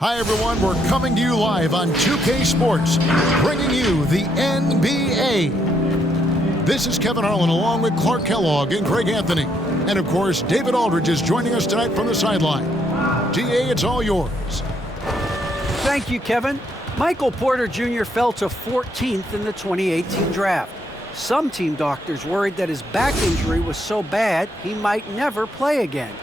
Hi, everyone. We're coming to you live on 2K Sports, bringing you the NBA. This is Kevin Harlan along with Clark Kellogg and Craig Anthony. And, of course, David Aldridge is joining us tonight from the sideline. DA, it's all yours. Thank you, Kevin. Michael Porter Jr. fell to 14th in the 2018 draft. Some team doctors worried that his back injury was so bad he might never play again.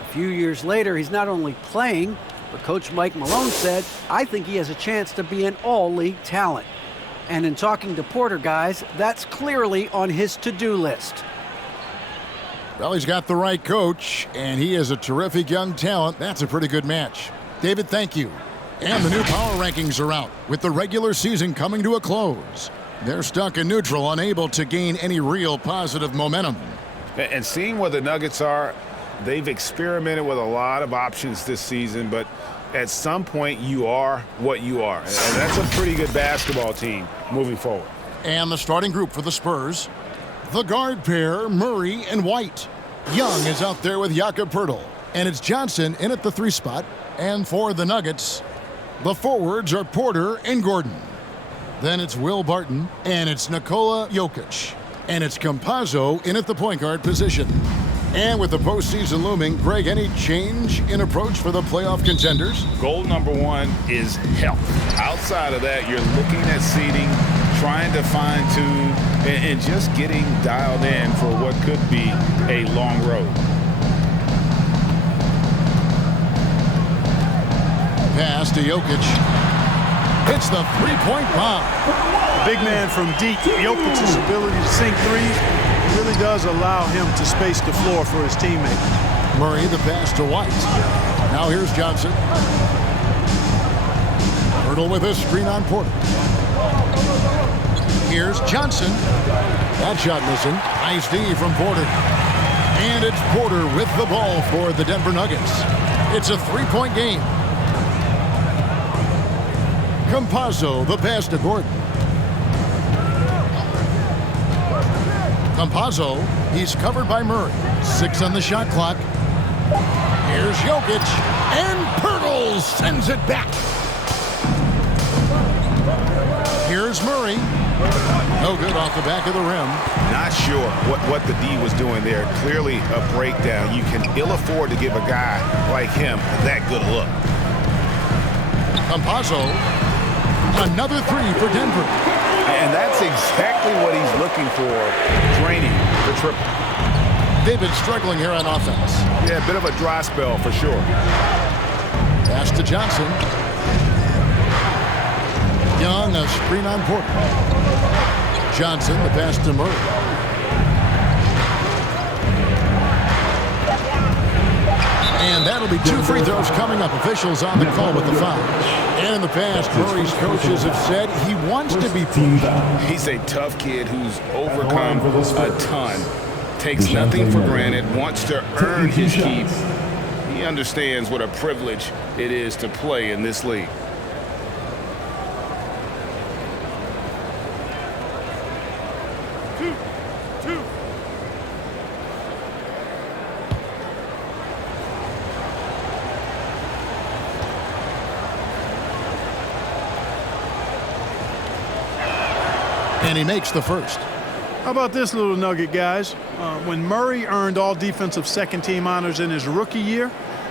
A few years later, he's not only playing, but Coach Mike Malone said, I think he has a chance to be an all-league talent. And in talking to Porter, guys, that's clearly on his to-do list. Well, he's got the right coach, and he is a terrific young talent. That's a pretty good match. David, thank you. And the new power rankings are out, with the regular season coming to a close. They're stuck in neutral, unable to gain any real positive momentum. And seeing where the Nuggets are, they've experimented with a lot of options this season, but at some point you are what you are. And that's a pretty good basketball team moving forward. And the starting group for the Spurs, the guard pair, Murray and White. Young is out there with Jakob Poeltl, and it's Johnson in at the 3 spot. And for the Nuggets, the forwards are Porter and Gordon. Then it's Will Barton, and it's Nikola Jokic. And it's Campazzo in at the point guard position. And with the postseason looming, Greg, any change in approach for the playoff contenders? Goal number one is health. Outside of that, you're looking at seeding, trying to fine-tune, and just getting dialed in for what could be a long road. Pass to Jokic. It's the three-point bomb. Big man from deep. Jokic's ability to sink threes really does allow him to space the floor for his teammates. Murray, the pass to White. Now here's Johnson. Poeltl with a screen on Porter. Here's Johnson. That shot missing. Nice D from Porter. And it's Porter with the ball for the Denver Nuggets. It's a three-point game. Campazzo, the pass to Gordon. Campazzo, he's covered by Murray. 6 on the shot clock. Here's Jokic, and Poeltl sends it back. Here's Murray. No good off the back of the rim. Not sure what the D was doing there. Clearly a breakdown. You can ill afford to give a guy like him that good a look. Campazzo, another 3 for Denver. And that's exactly what he's looking for, draining the triple. David struggling here on offense. Yeah, a bit of a dry spell for sure. Pass to Johnson. Young, a screen on Porter. Johnson, the pass to Murray. And that'll be 2 free throws coming up. Officials on the call with the foul. And in the past, Murray's coaches have said he wants to be pushed. He's a tough kid who's overcome a ton. Takes nothing for granted, wants to earn his keep. He understands what a privilege it is to play in this league. And he makes the first. How about this little nugget, guys? When Murray earned all defensive second-team honors in his rookie year,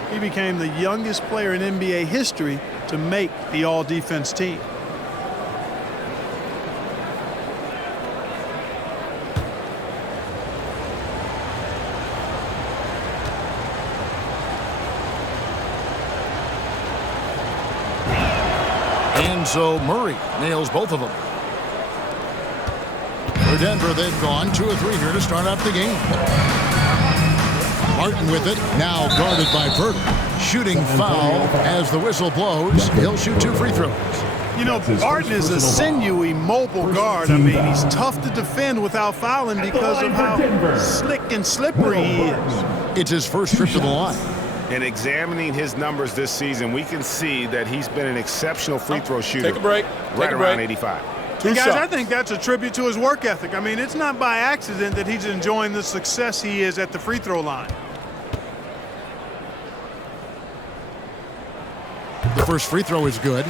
he became the youngest player in NBA history to make the all-defense team. And so Murray nails both of them. For Denver, they've gone 2 of 3 here to start out the game. Martin with it, now guarded by Poeltl. Shooting foul as the whistle blows. He'll shoot 2 free throws. You know, Barton is a sinewy, mobile guard. I mean, he's tough to defend without fouling because of how slick and slippery he is. It's his first trip to the line. And examining his numbers this season, we can see that he's been an exceptional free throw shooter. Take a break. Right around 85. Hey guys, I think that's a tribute to his work ethic. I mean, it's not by accident that he's enjoying the success he is at the free throw line. The first free throw is good.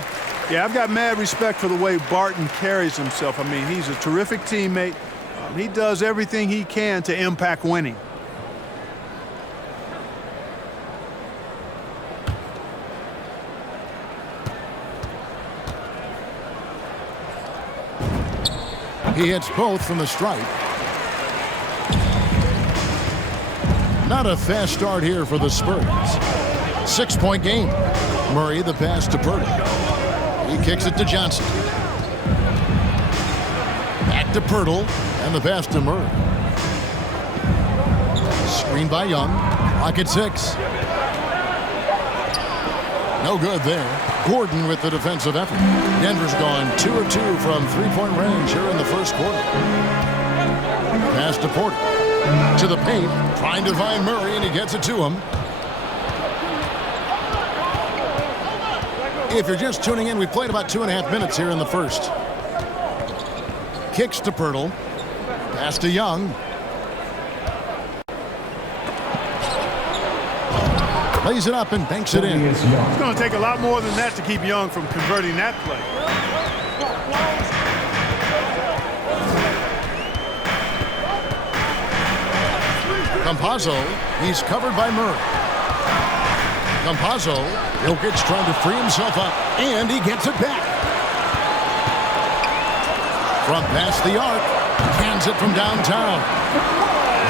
Yeah, I've got mad respect for the way Barton carries himself. I mean, he's a terrific teammate. He does everything he can to impact winning. He hits both from the stripe. Not a fast start here for the Spurs. 6-point game. Murray the pass to Purdy. He kicks it to Johnson. Back to Pirtle, and the pass to Murray. Screen by Young. Clock at 6. No good there. Gordon with the defensive effort. Denver's gone 2 of 2 from three-point range here in the first quarter. Pass to Porter. To the paint, trying to find Murray, and he gets it to him. If you're just tuning in, we played about 2.5 minutes here in the first. Kicks to Pirtle. Pass to Young. Lays it up and banks it in. It's going to take a lot more than that to keep Young from converting that play. Campazzo, he's covered by Murray. Campazzo, Jokic trying to free himself up, and he gets it back. From past the arc, hands it from downtown.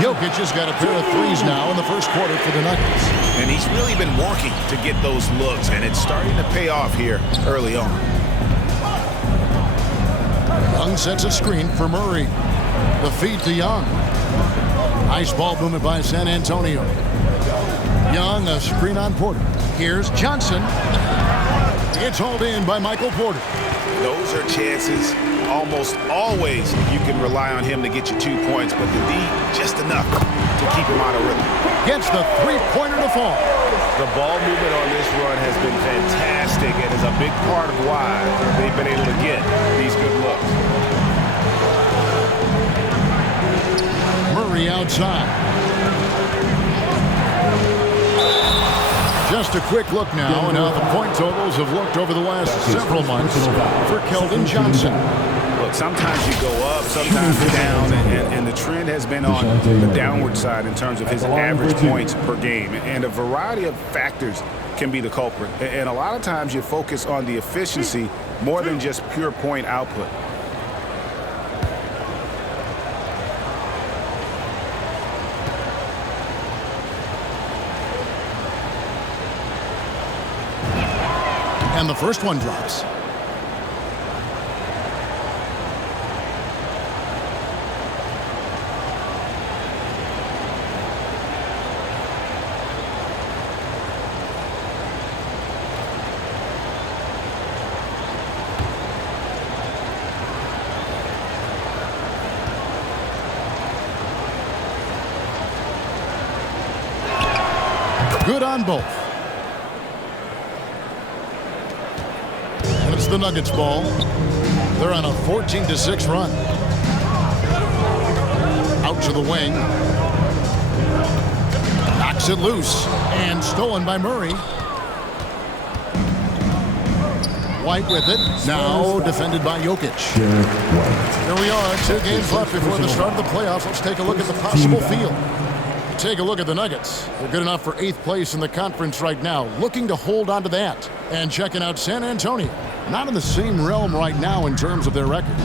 Jokic has got a pair of threes now in the first quarter for the Nuggets. And he's really been working to get those looks, and it's starting to pay off here early on. Young sets a screen for Murray. The feed to Young. Nice ball movement by San Antonio. Young, a screen on Porter. Here's Johnson. It's hauled in by Michael Porter. Those are chances. Almost always you can rely on him to get you 2 points, but the D just enough to keep him out of rhythm. Gets the three-pointer to fall. The ball movement on this run has been fantastic and is a big part of why they've been able to get these good looks. Murray outside. Just a quick look now and how the point totals have looked over the last several months for Keldon Johnson. Look, sometimes you go up, sometimes down, and the trend has been on the downward side in terms of his average points per game. And a variety of factors can be the culprit. And a lot of times you focus on the efficiency more than just pure point output. And the first one drops. Good on both. And it's the Nuggets ball. They're on a 14-6 run. Out to the wing. Knocks it loose. And stolen by Murray. White with it. Now defended by Jokic. Here we are, 2 games left before the start of the playoffs. Let's take a look at the possible field. Take a look at the Nuggets. They're good enough for 8th place in the conference right now, looking to hold on to that. And checking out San Antonio. Not in the same realm right now in terms of their record.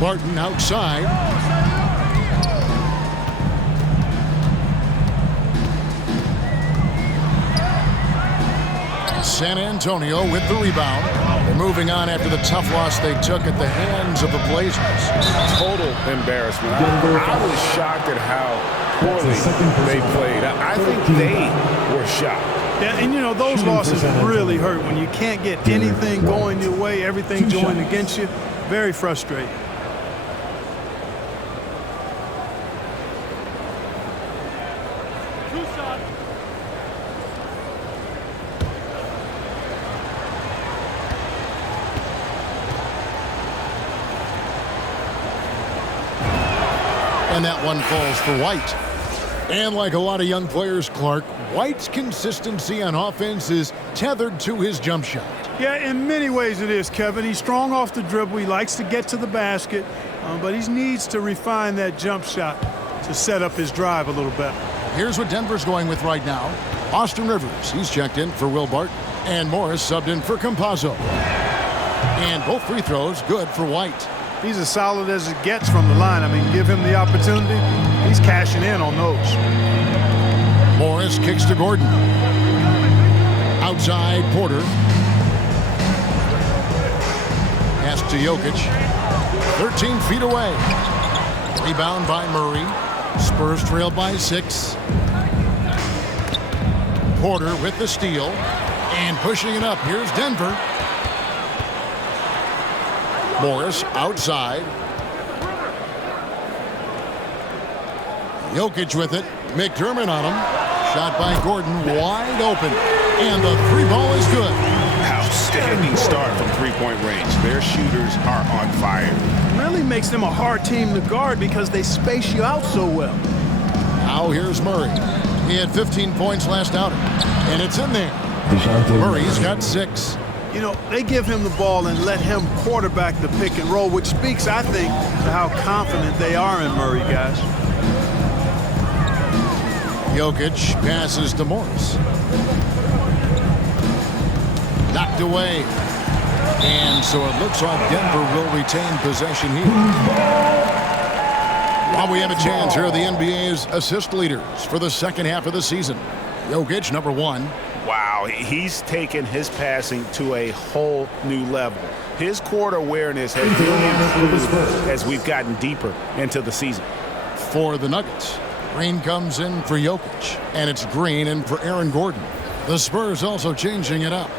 Barton outside. San Antonio with the rebound. They're moving on after the tough loss they took at the hands of the Blazers. Total embarrassment. I was shocked at how poorly they played. I think they were shocked. Yeah, and you know, those losses really hurt when you can't get anything going your way, everything's going against you. Very frustrating. And that one falls for White. And like a lot of young players, Clark, White's consistency on offense is tethered to his jump shot. Yeah, in many ways it is, Kevin. He's strong off the dribble. He likes to get to the basket, but he needs to refine that jump shot to set up his drive a little better. Here's what Denver's going with right now. Austin Rivers, he's checked in for Will Bart, and Morris subbed in for Campazzo. And both free throws good for White. He's as solid as it gets from the line. I mean, give him the opportunity. He's cashing in on those. Morris kicks to Gordon. Outside, Porter. Pass to Jokic. 13 feet away. Rebound by Murray. Spurs trail by 6. Porter with the steal. And pushing it up. Here's Denver. Morris outside. Jokic with it. McDermott on him. Shot by Gordon, wide open. And the three ball is good. Outstanding start from three-point range. Their shooters are on fire. Really makes them a hard team to guard because they space you out so well. Now here's Murray. He had 15 points last outing. And it's in there. Murray's got 6. You know, they give him the ball and let him quarterback the pick and roll, which speaks, I think, to how confident they are in Murray, guys. Jokic passes to Morris. Knocked away. And so it looks like Denver will retain possession here. While we have a chance, here are the NBA's assist leaders for the second half of the season. Jokic, number 1. Wow, he's taken his passing to a whole new level. His court awareness has really improved as we've gotten deeper into the season. For the Nuggets, Green comes in for Jokic, and it's Green in for Aaron Gordon. The Spurs also changing it up.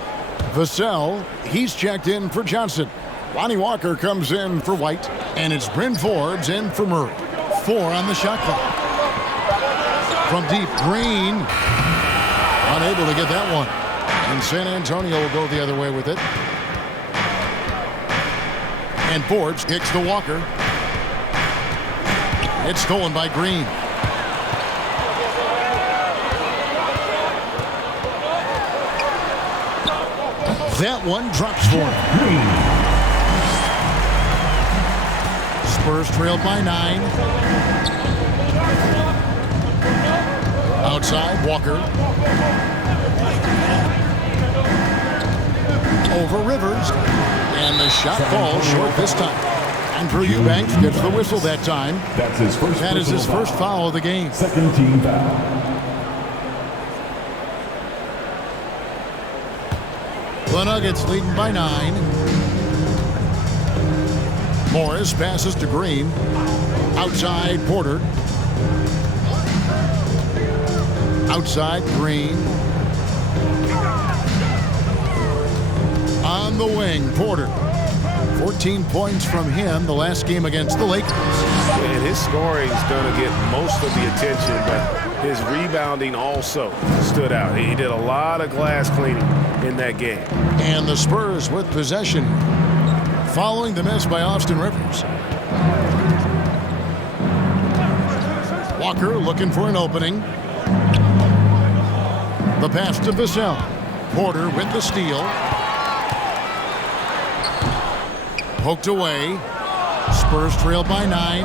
Vassell, he's checked in for Johnson. Lonnie Walker comes in for White, and it's Bryn Forbes in for Murray. 4 on the shot clock. From deep, Green. Unable to get that one. And San Antonio will go the other way with it. And Forbes kicks to Walker. It's stolen by Green. That one drops for him. Spurs trailed by 9. Outside, Walker. Over Rivers. And the shot falls short this time. Andrew Eubanks gets the whistle that time. That's his first. That is his first foul of the game. Second team foul. The Nuggets leading by 9. Morris passes to Green. Outside, Porter. Outside, Green. On the wing, Porter. 14 points from him the last game against the Lakers. And his scoring is going to get most of the attention, but his rebounding also stood out. He did a lot of glass cleaning in that game. And the Spurs with possession following the miss by Austin Rivers. Walker looking for an opening. The pass to Vassell. Porter with the steal. Poked away. Spurs trail by 9.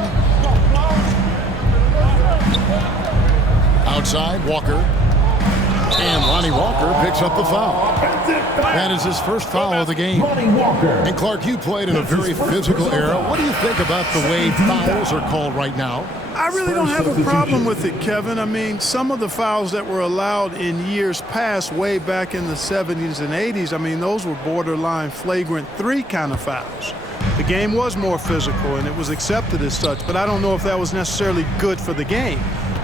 Outside, Walker. And Lonnie Walker picks up the foul. That is his first foul of the game. And Clark, you played in a very physical era. What do you think about the way fouls are called right now? I really don't have a problem with it, Kevin. I mean, some of the fouls that were allowed in years past, way back in the 70s and 80s, I mean, those were borderline flagrant 3 kind of fouls. The game was more physical, and it was accepted as such, but I don't know if that was necessarily good for the game.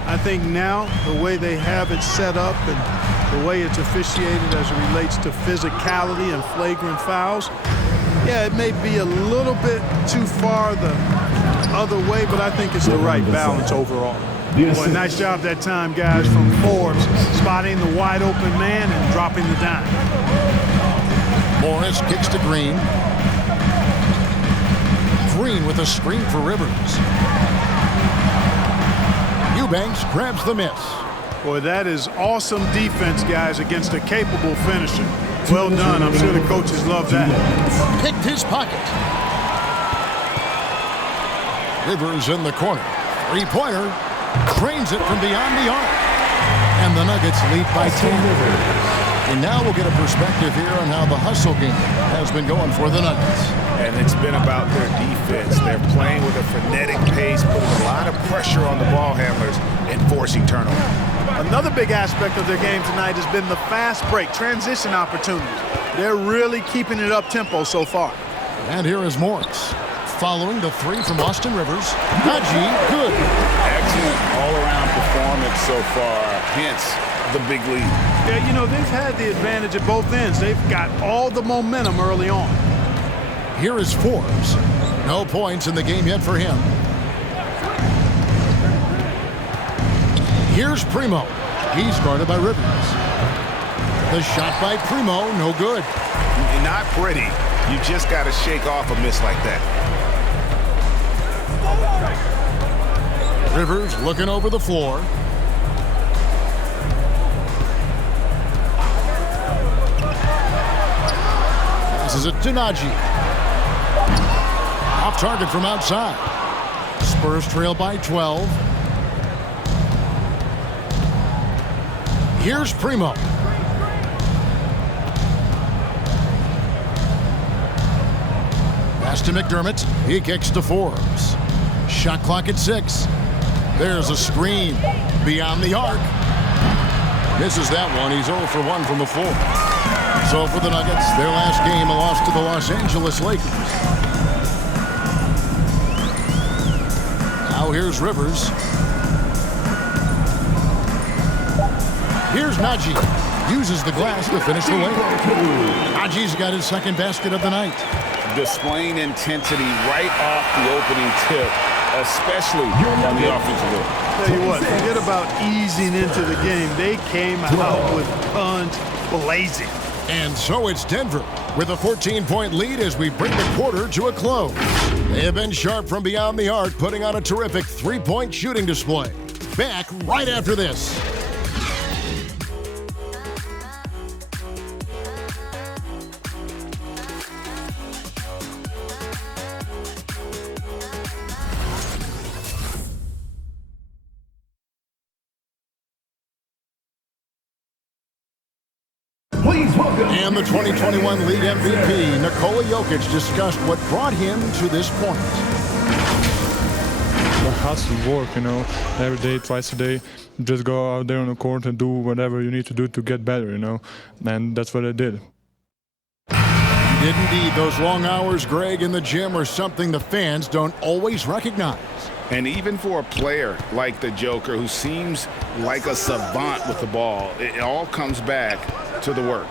I think now, the way they have it set up and the way it's officiated as it relates to physicality and flagrant fouls, yeah, it may be a little bit too far the other way, but I think it's the right balance overall. Boy, nice job that time, guys, from Forbes, spotting the wide open man and dropping the dime. Morris kicks to Green. Green with a screen for Rivers. Eubanks grabs the miss. Boy, that is awesome defense, guys, against a capable finisher. Well done. I'm sure the coaches love that. Picked his pocket. Rivers in the corner. Three-pointer. Trains it from beyond the arc. And the Nuggets lead by 10. And now we'll get a perspective here on how the hustle game has been going for the Nuggets. And it's been about their defense. They're playing with a frenetic pace, putting a lot of pressure on the ball handlers and forcing turnovers. Another big aspect of their game tonight has been the fast break, transition opportunities. They're really keeping it up-tempo so far. And here is Morris. Following the three from Austin Rivers. Najee, good. Excellent all-around performance so far, hence the big lead. Yeah, you know, they've had the advantage at both ends. They've got all the momentum early on. Here is Forbes. No points in the game yet for him. Here's Primo. He's guarded by Rivers. The shot by Primo, no good. Not pretty. You just got to shake off a miss like that. Rivers looking over the floor. This is a Najee. Off target from outside. Spurs trail by 12. Here's Primo. Pass to McDermott. He kicks to Forbes. Shot clock at 6. There's a screen beyond the arc. Misses that one. He's 0 for 1 from the floor. So for the Nuggets, their last game, a loss to the Los Angeles Lakers. Now here's Rivers. Here's Najee. Uses the glass to finish the layup. Najee's got his second basket of the night. Displaying intensity right off the opening tip, especially on the offensive end. Tell you what, forget about easing into the game. They came out with guns blazing. And so it's Denver with a 14-point lead as we bring the quarter to a close. They have been sharp from beyond the arc, putting on a terrific three-point shooting display. Back right after this. And the 2021 League MVP, Nikola Jokic, discussed what brought him to this point. The hustle work, you know, every day, twice a day. Just go out there on the court and do whatever you need to do to get better, you know. And that's what I did. He did indeed. Those long hours, Greg, in the gym are something the fans don't always recognize. And even for a player like the Joker, who seems like a savant with the ball, it all comes back to the work.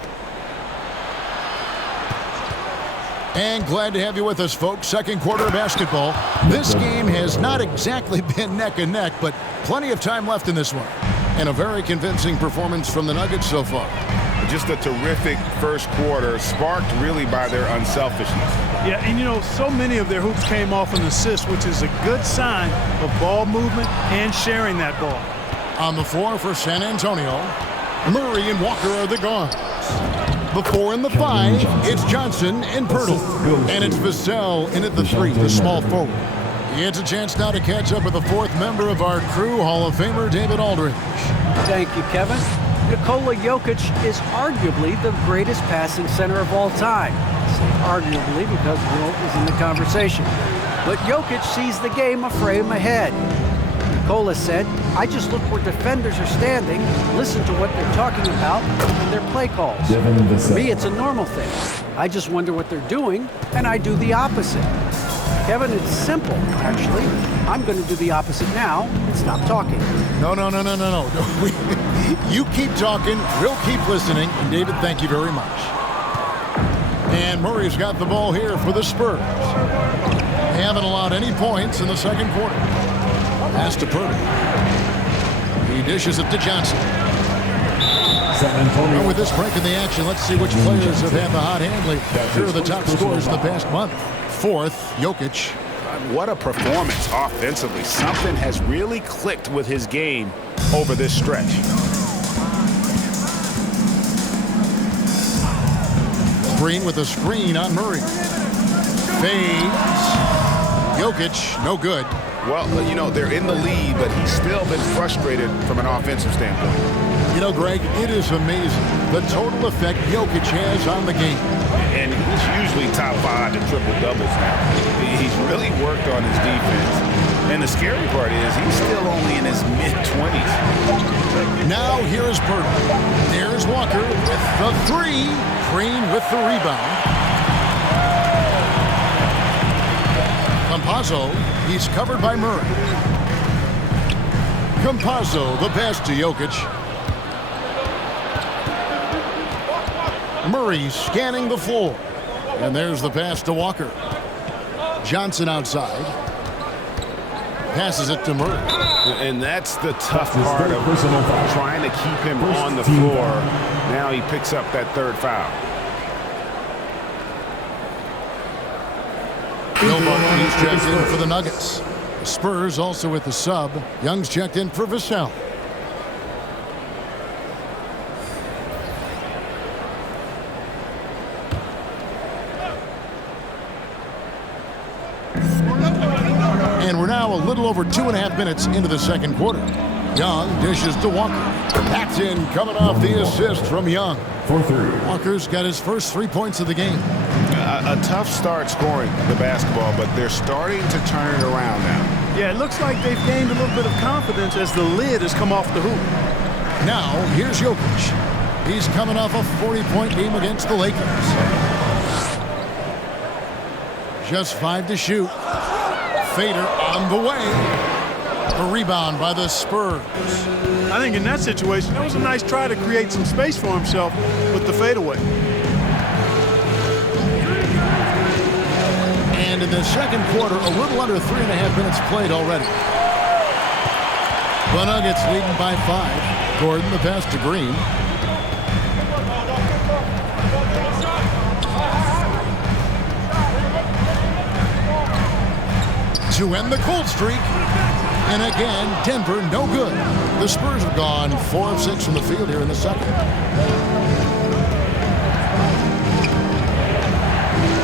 And glad to have you with us, folks. Second quarter of basketball. This game has not exactly been neck and neck, but plenty of time left in this one. And a very convincing performance from the Nuggets so far. Just a terrific first quarter, sparked really by their unselfishness. Yeah, and you know, so many of their hoops came off an assist, which is a good sign of ball movement and sharing that ball. On the floor for San Antonio, Murray and Walker are the guards. The 4 and the 5, it's Johnson and Pirtle. And it's Vassell in at the 3, the small forward. He gets a chance now to catch up with the fourth member of our crew, Hall of Famer David Aldridge. Thank you, Kevin. Nikola Jokic is arguably the greatest passing center of all time. I say arguably because Wilt is in the conversation. But Jokic sees the game a frame ahead. Nikola said, "I just look where defenders are standing, listen to what they're talking about, and their play calls. For me, it's a normal thing. I just wonder what they're doing, and I do the opposite." Kevin, it's simple, actually. I'm going to do the opposite now and stop talking. No. You keep talking, we'll keep listening. And David, thank you very much. And Murray's got the ball here for the Spurs. They haven't allowed any points in the second quarter. Pass to Purdy. He dishes it to Johnson. And with this break in the action, let's see which players have had the hot hand lately. Here are the top scorers of the past month. Fourth, Jokic. What a performance offensively. Something has really clicked with his game over this stretch. Green with a screen on Murray. Fades. Jokic, no good. Well, you know, they're in the lead, but he's still been frustrated from an offensive standpoint. You know, Greg, it is amazing the total effect Jokic has on the game. And he's usually top 5 in triple-doubles now. He's really worked on his defense. And the scary part is he's still only in his mid-20s. Now here is Burton. There's Walker with the 3. Green with the rebound. Campazzo, he's covered by Murray. Campazzo, the pass to Jokic. Murray scanning the floor. And there's the pass to Walker. Johnson outside. Passes it to Murray. And that's the tough part of trying to keep him on the floor. Now he picks up that 3rd foul. Gilbert is checked in for the Nuggets. The Spurs also with the sub. Young's checked in for Vassell. And we're now a little over 2.5 minutes into the second quarter. Young dishes to Walker. That's in, coming off the assist from Young. Walker's got his first 3 points of the game. A tough start scoring the basketball, but they're starting to turn it around now. Yeah, it looks like they've gained a little bit of confidence as the lid has come off the hoop. Now, here's Jokic. He's coming off a 40-point game against the Lakers. Just 5 to shoot. Fader on the way. A rebound by the Spurs. I think in that situation, that was a nice try to create some space for himself with the fadeaway. And in the second quarter, a little under 3.5 minutes played already. The Nuggets leading by 5. Gordon, the pass to Green. To end the cold streak. And again, Denver, no good. The Spurs have gone 4 of 6 from the field here in the second.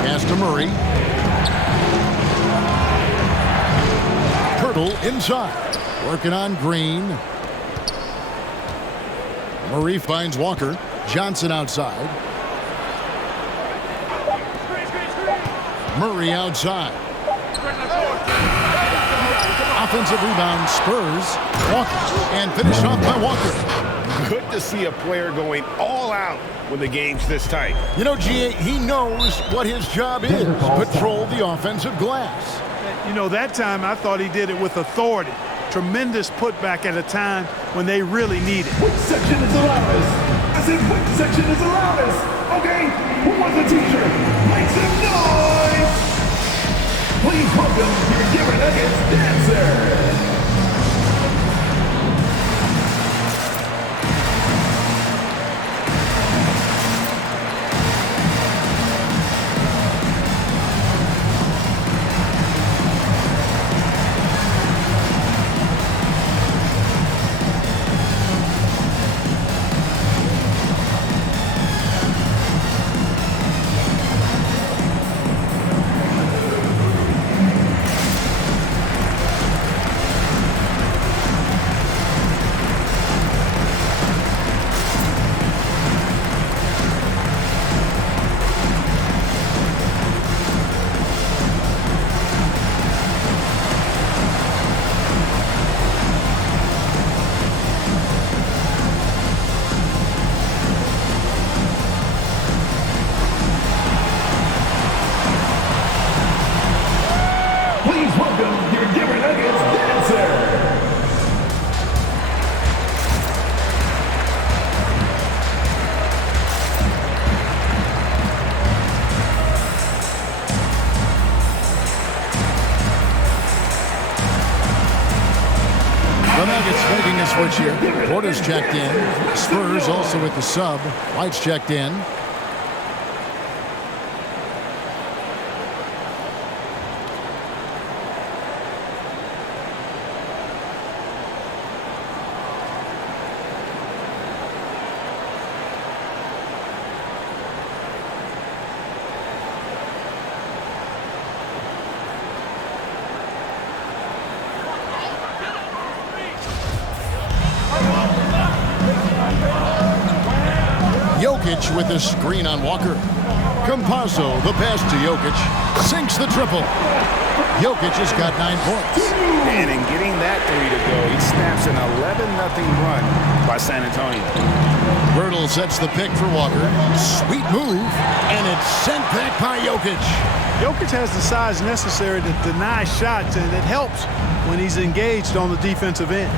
Pass to Murray. Hurdle inside. Working on Green. Murray finds Walker. Johnson outside. Murray outside. Offensive rebound, Spurs. Walker. And finished off by Walker. Good to see a player going all out when the game's this tight. You know, G.A., he knows what his job is. Patrol the offensive glass. You know, that time I thought he did it with authority. Tremendous putback at a time when they really need it. Which section is the loudest? I said, which section is the loudest? Okay, who was the teacher? Make some noise! Please welcome your Denver Nuggets dancer! Switch here. Porter's checked in. Spurs also with the sub. White's checked in. Jokic with his screen on Walker. Campazzo, the pass to Jokic, sinks the triple. Jokic has got 9 points. And in getting that three to go, he snaps an 11-0 run by San Antonio. Birtle sets the pick for Walker. Sweet move, and it's sent back by Jokic. Jokic has the size necessary to deny shots, and it helps when he's engaged on the defensive end.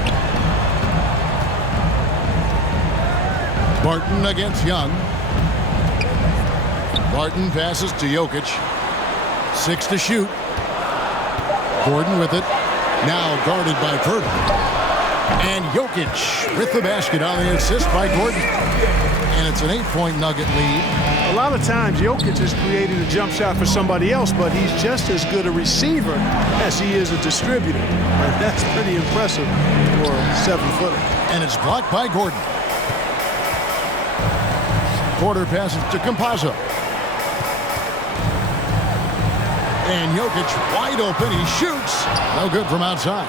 Barton against Young. Barton passes to Jokic. 6 to shoot. Gordon with it. Now guarded by Birtle. And Jokic with the basket on the assist by Gordon. And it's an 8-point Nugget lead. A lot of times Jokic is creating a jump shot for somebody else, but he's just as good a receiver as he is a distributor. And that's pretty impressive for a 7-footer. And it's blocked by Gordon. Porter passes to Campazzo. And Jokic wide open. He shoots. No good from outside.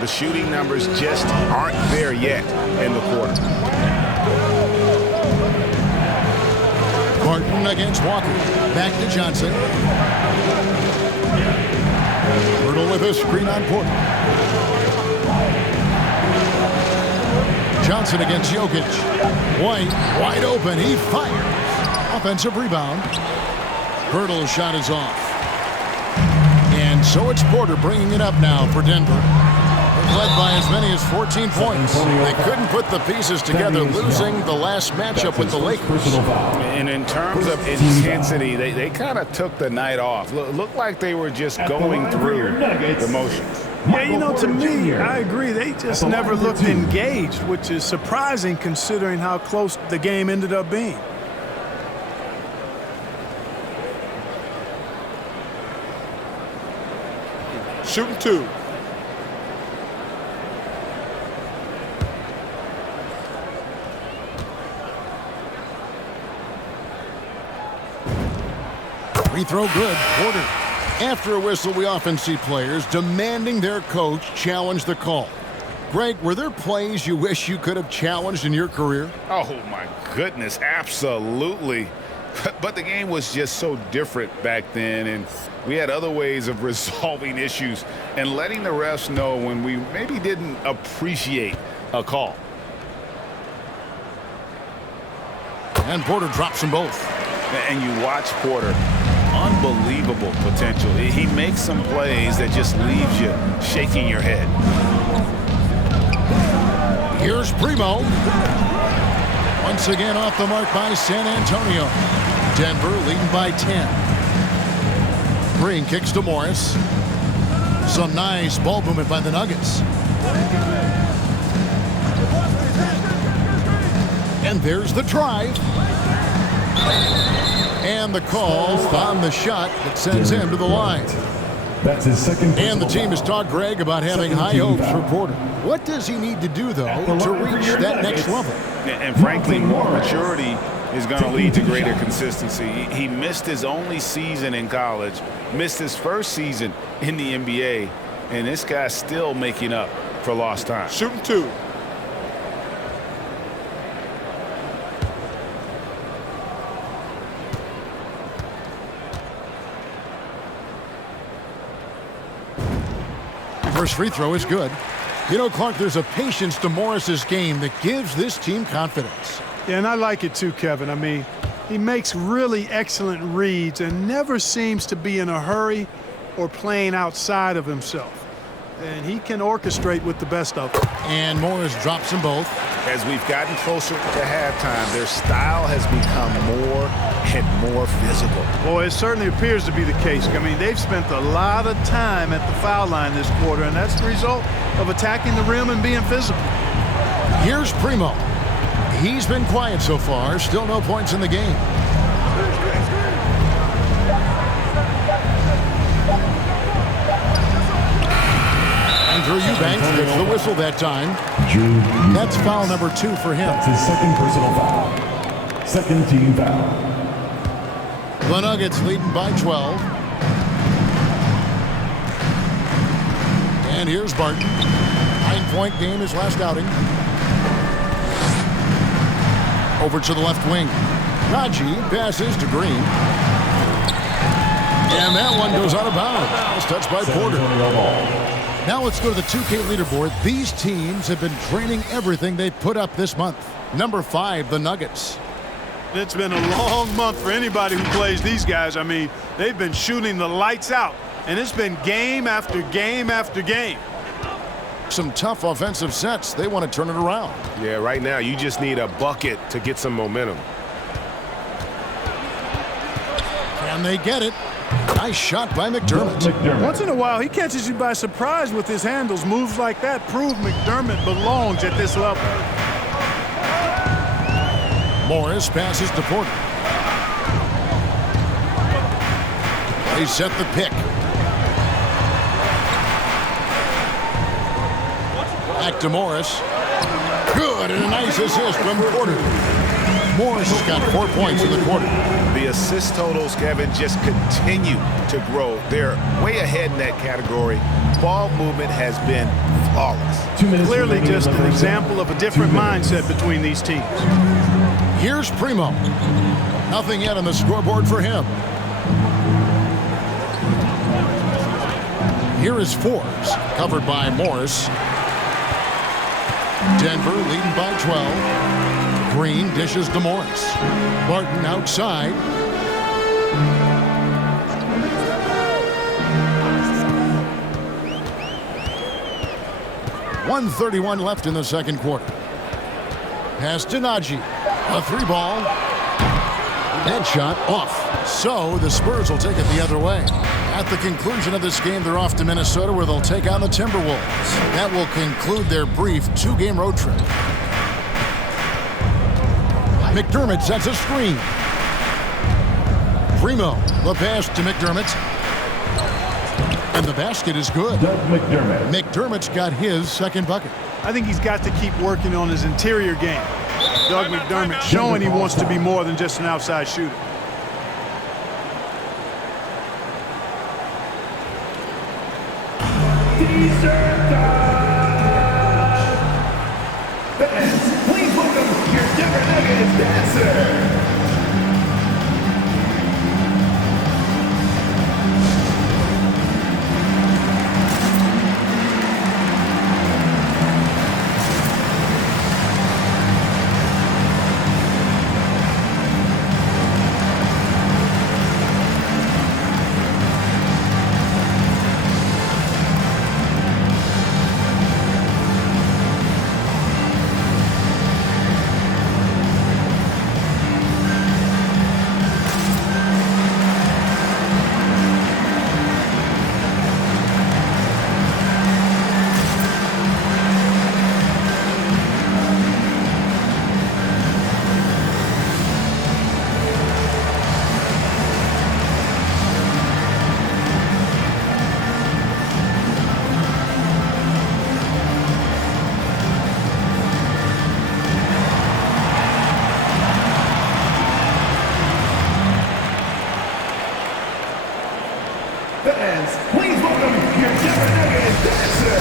The shooting numbers just aren't there yet in the quarter. Barton against Walker. Back to Johnson. Birtle with a screen on Porter. Johnson against Jokic. White wide open. He fires. Offensive rebound. Birtle's shot is off. And so it's Porter bringing it up now for Denver. Led by as many as 14 points. They couldn't put the pieces together, losing the last matchup with the Lakers. And in terms of intensity, they kind of took the night off. Looked like they were just going through the motions. Yeah, you know, to me, I agree. They just never looked engaged, which is surprising considering how close the game ended up being. Shooting 2. Free throw good. Porter. After a whistle, we often see players demanding their coach challenge the call. Greg, were there plays you wish you could have challenged in your career? Oh, my goodness, absolutely. But the game was just so different back then, and we had other ways of resolving issues and letting the refs know when we maybe didn't appreciate a call. And Porter drops them both. And you watch Porter, unbelievable potential. He makes some plays that just leaves you shaking your head. Here's Primo. Once again off the mark by San Antonio. Denver leading by 10. Green kicks to Morris. Some nice ball movement by the Nuggets. And there's the drive. And the call on the shot that sends him to the line. That's his second. And the team has talked Greg about having high hopes for Porter. What does he need to do, though, to reach that next level? And frankly, more maturity is going to lead to greater consistency. He missed his only season in college, missed his first season in the NBA, and this guy's still making up for lost time. Shooting 2. First free throw is good. You know, Clark, there's a patience to Morris's game that gives this team confidence. Yeah, and I like it too, Kevin. I mean, he makes really excellent reads and never seems to be in a hurry or playing outside of himself. And he can orchestrate with the best of them. And Morris drops them both. As we've gotten closer to halftime, their style has become more and more physical. Well, it certainly appears to be the case. I mean, they've spent a lot of time at the foul line this quarter, and that's the result of attacking the rim and being physical. Here's Primo. He's been quiet so far. Still no points in the game. Drew Eubanks gets the whistle that time. That's foul number 2 for him. That's his second personal foul. Second team foul. The Nuggets leading by 12. And here's Barton. 9-point game his last outing. Over to the left wing. Najee passes to Green. And that one goes out of bounds. Touched by Porter. Now let's go to the 2K leaderboard. These teams have been training everything they put up this month. Number 5, the Nuggets. It's been a long month for anybody who plays these guys. I mean, they've been shooting the lights out, and it's been game after game after game. Some tough offensive sets. They want to turn it around. Yeah, right now you just need a bucket to get some momentum. Can they get it? Nice shot by McDermott. Once in a while, he catches you by surprise with his handles. Moves like that prove McDermott belongs at this level. Morris passes to Porter. They set the pick. Back to Morris. Good, and a nice assist from Porter. Morris has got 4 points in the quarter. The assist totals, Kevin, just continue to grow. They're way ahead in that category. Ball movement has been flawless. Clearly just an example of a different mindset between these teams. Here's Primo. Nothing yet on the scoreboard for him. Here is Forbes, covered by Morris. Denver leading by 12. Green dishes to Morris. Barton outside. .131 left in the second quarter. Pass to Najee. A 3-ball. Head shot off. So the Spurs will take it the other way. At the conclusion of this game, they're off to Minnesota, where they'll take on the Timberwolves. That will conclude their brief 2-game road trip. McDermott sets a screen. Primo, the pass to McDermott. And the basket is good. McDermott's got his second bucket. I think he's got to keep working on his interior game. Doug McDermott showing he wants to be more than just an outside shooter. Please welcome your Denver Nuggets dancer. Fans, please welcome your Denver Nuggets dancer.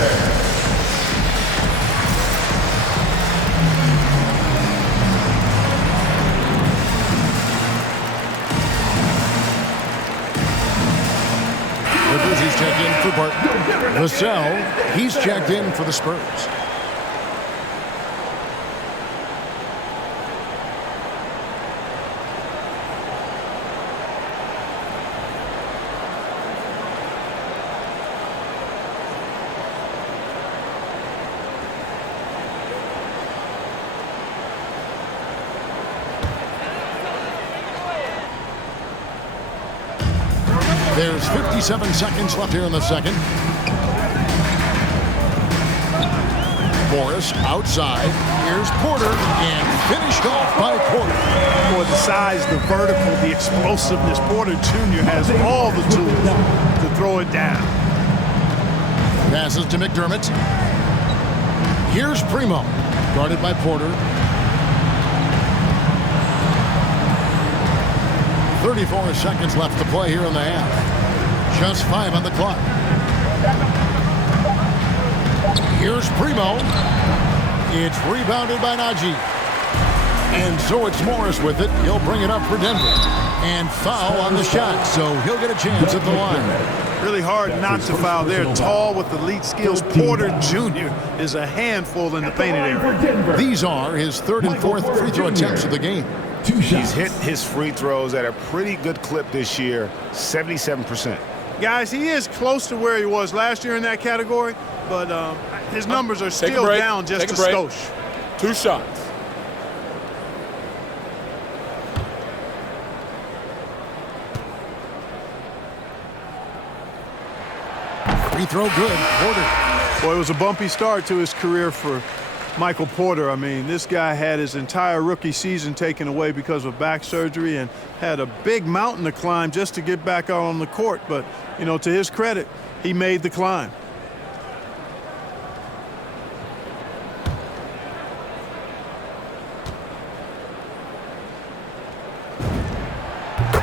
Rivers, he's checked in for Barton. Vassell, he's checked in for the Spurs. There's 57 seconds left here in the second. Morris outside. Here's Porter, and finished off by Porter. For the size, the vertical, the explosiveness, Porter Jr. has all the tools to throw it down. Passes to McDermott. Here's Primo, guarded by Porter. 34 seconds left to play here in the half. Just 5 on the clock. Here's Primo. It's rebounded by Najee. And so it's Morris with it. He'll bring it up for Denver. And foul on the shot, so he'll get a chance at the line. Really hard not to foul there. Tall with elite skills. Porter Jr. is a handful in the painted area. These are his third and fourth free throw attempts of the game. He's hit his free throws at a pretty good clip this year, 77%. Guys, he is close to where he was last year in that category, but his numbers are still down just a skosh. 2 shots. Free throw good. Porter. Boy, it was a bumpy start to his career for Michael Porter. I mean, this guy had his entire rookie season taken away because of back surgery and had a big mountain to climb just to get back out on the court. But, you know, to his credit, he made the climb.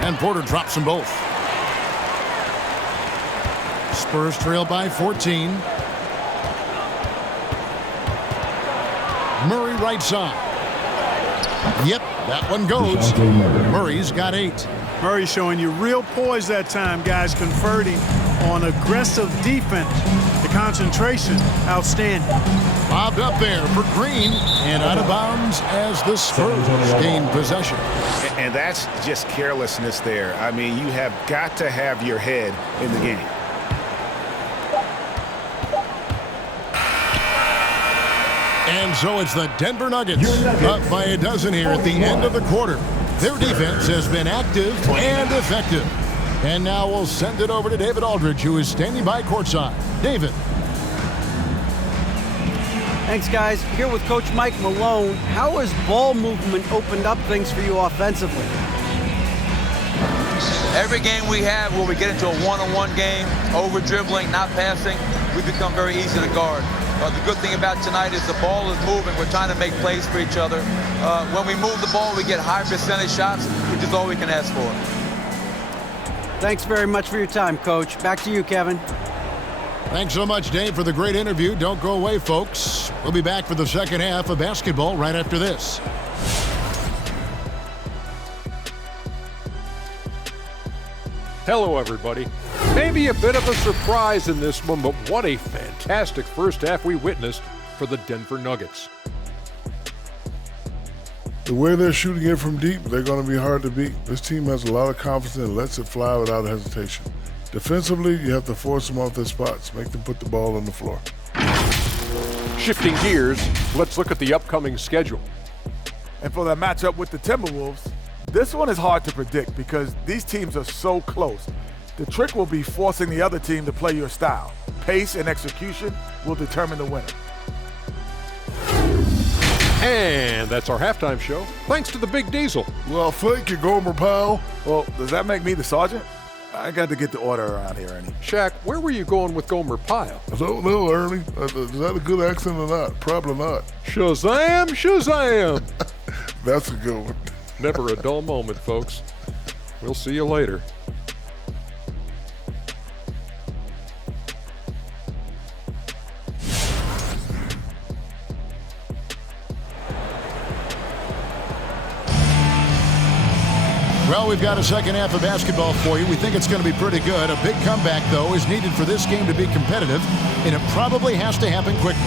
And Porter drops them both. Spurs trail by 14. Murray right side. Yep, that one goes. Murray's got 8. Murray showing you real poise that time, guys, converting on aggressive defense. The concentration, outstanding. Bobbed up there for Green and out of bounds as the Spurs gain possession. And that's just carelessness there. I mean, you have got to have your head in the game. And so it's the Denver Nuggets up by a dozen here at the end of the quarter. Their defense has been active and effective. And now we'll send it over to David Aldridge, who is standing by courtside. David. Thanks, guys. Here with Coach Mike Malone. How has ball movement opened up things for you offensively? Every game we have where we get into a one-on-one game, over-dribbling, not passing, we become very easy to guard. The good thing about tonight is the ball is moving. We're trying to make plays for each other. When we move the ball, we get high percentage shots, which is all we can ask for. Thanks very much for your time, Coach. Back to you, Kevin. Thanks so much, Dave, for the great interview. Don't go away, folks. We'll be back for the second half of basketball right after this. Hello, everybody. Maybe a bit of a surprise in this one, but what a fantastic first half we witnessed for the Denver Nuggets. The way they're shooting it from deep, they're going to be hard to beat. This team has a lot of confidence and lets it fly without hesitation. Defensively, you have to force them off their spots, make them put the ball on the floor. Shifting gears, let's look at the upcoming schedule. And for that matchup with the Timberwolves, this one is hard to predict because these teams are so close. The trick will be forcing the other team to play your style. Pace and execution will determine the winner. And that's our halftime show, thanks to the Big Diesel. Well, thank you, Gomer Powell. Well, does that make me the sergeant? I got to get the order around here, Ernie. Shaq, where were you going with Gomer Pyle? I don't know, Ernie. Is that a good accent or not? Probably not. Shazam, Shazam! That's a good one. Never a dull moment, folks. We'll see you later. Well, we've got a second half of basketball for you. We think it's going to be pretty good. A big comeback, though, is needed for this game to be competitive, and it probably has to happen quickly.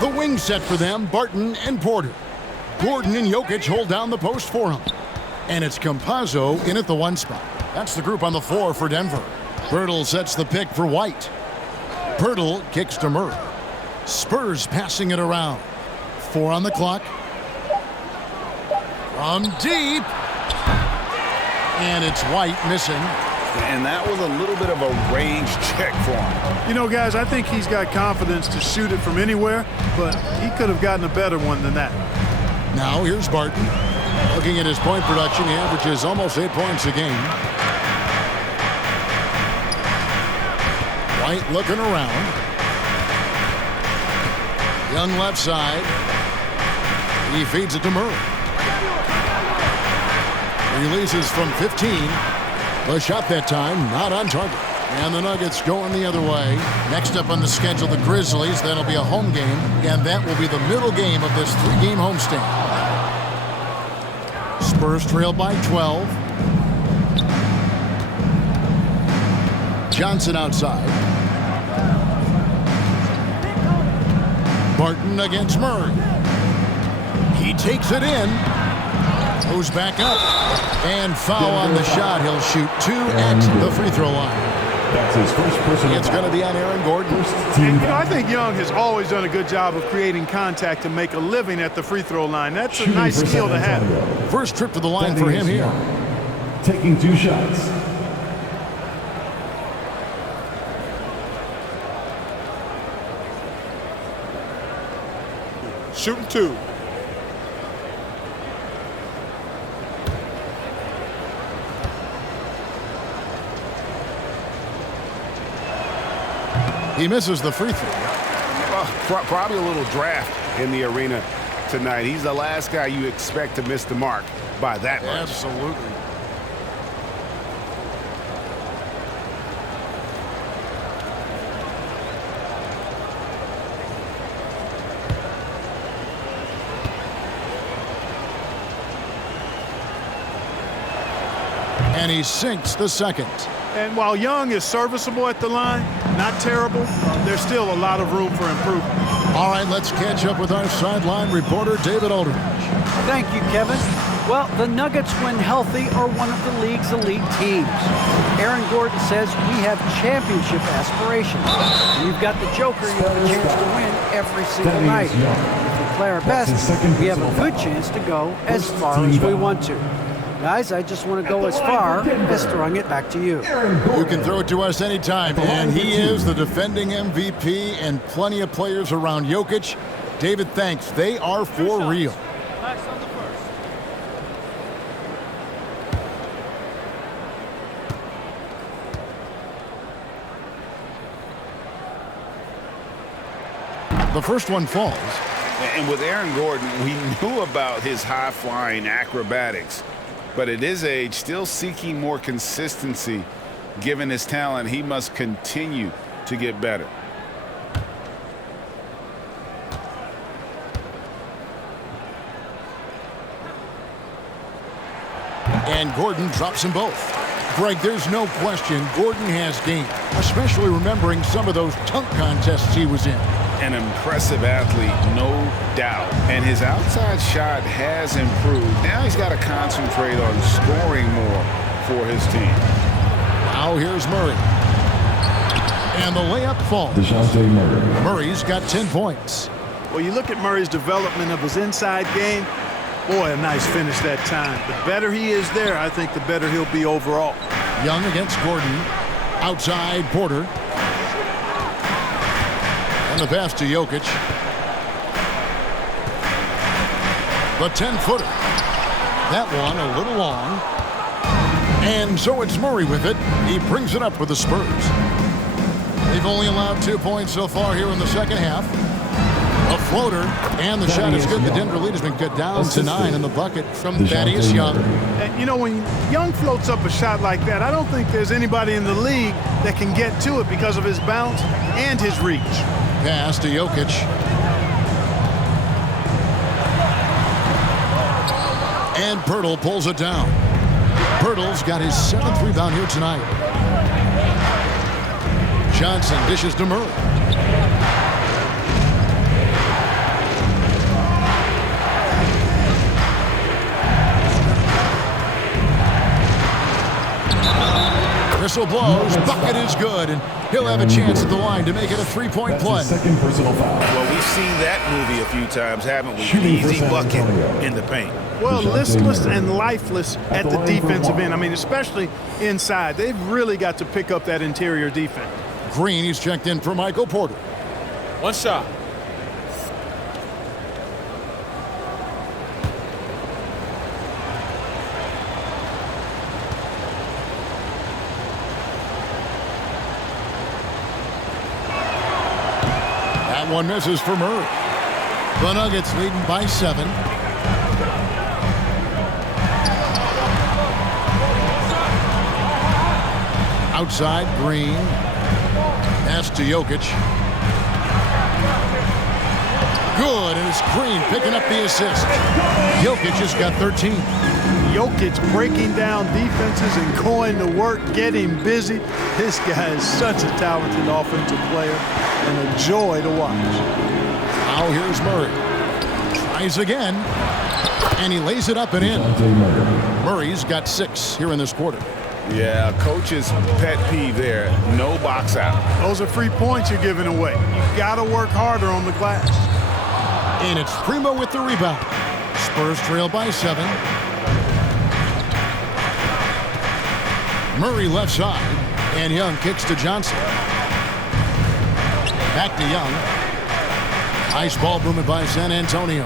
The wing set for them, Barton and Porter. Gordon and Jokic hold down the post for him. And it's Campazzo in at the 1 spot. That's the group on the floor for Denver. Pirtle sets the pick for White. Pirtle kicks to Murray. Spurs passing it around. 4 on the clock. From deep. And it's White missing. And that was a little bit of a range check for him. You know, guys, I think he's got confidence to shoot it from anywhere, but he could have gotten a better one than that. Now here's Barton. Looking at his point production, he averages almost 8 points a game. White looking around. Young left side. He feeds it to Murray. Releases from 15. The shot that time not on target. And the Nuggets going the other way. Next up on the schedule, the Grizzlies. That'll be a home game, and that will be the middle game of this 3-game homestand. Spurs trail by 12. Johnson outside. Barton against Murray. He takes it in. Goes back up. And foul on the shot. He'll shoot 2 at the free throw line. That's his first personal. It's going to be on Aaron Gordon. And, I think Young has always done a good job of creating contact to make a living at the free throw line. That's a nice skill to have. First trip to the line for him here. Taking 2 shots. Shooting 2. He misses the free throw. Probably a little draft in the arena tonight. He's the last guy you expect to miss the mark by that much. Absolutely. And he sinks the second. And while Young is serviceable at the line, not terrible, there's still a lot of room for improvement. All right, let's catch up with our sideline reporter, David Aldridge. Thank you, Kevin. Well, the Nuggets, when healthy, are one of the league's elite teams. Aaron Gordon says we have championship aspirations. When you've got the Joker, you have a chance to win every single night. If we play our best, we have a good chance to go as far as we want to. Guys, I just want to go as far as throwing it back to you. You can throw it to us anytime, and he is the defending MVP and plenty of players around Jokic. David, thanks. They are for real. The first one falls. And with Aaron Gordon, we knew about his high-flying acrobatics. But at his age, still seeking more consistency. Given his talent, he must continue to get better. And Gordon drops them both. Greg, there's no question Gordon has game, especially remembering some of those dunk contests he was in. An impressive athlete, no doubt. And his outside shot has improved. Now he's got to concentrate on scoring more for his team. Now here's Murray. And the layup falls. Murray's got 10 points. Well, you look at Murray's development of his inside game. Boy, a nice finish that time. The better he is there, I think the better he'll be overall. Young against Gordon. Outside Porter. And the pass to Jokic. The 10-footer. That one a little long. And so it's Murray with it. He brings it up with the Spurs. They've only allowed 2 points so far here in the second half. A floater, and the shot is good. The Denver lead has been cut down to 9 in the bucket from Thaddeus Young. And, you know, when Young floats up a shot like that, I don't think there's anybody in the league that can get to it because of his bounce and his reach. Pass to Jokic. And Pirtle pulls it down. Pirtle's got his 7th rebound here tonight. Johnson dishes to Murray. Whistle blows, bucket is good, and he'll have a chance at the line to make it a 3-point play. Second personal foul. Well, we've seen that movie a few times, haven't we? Easy bucket in the paint. Well, listless and lifeless at the defensive end. I mean, especially inside. They've really got to pick up that interior defense. Green, he's checked in for Michael Porter. One shot. One misses for Murray. The Nuggets leading by 7. Outside, Green. Pass to Jokic. Good, and it's Green picking up the assist. Jokic has got 13. Jokic breaking down defenses and going to work, getting busy. This guy is such a talented offensive player and a joy to watch. Now here's Murray. Tries again, and he lays it up and in. Murray's got 6 here in this quarter. Yeah, coach's pet peeve there. No box out. Those are free points you're giving away. You've got to work harder on the glass. And it's Primo with the rebound. Spurs trail by 7. Murray left side, and Young kicks to Johnson. Back to Young. Nice ball movement by San Antonio.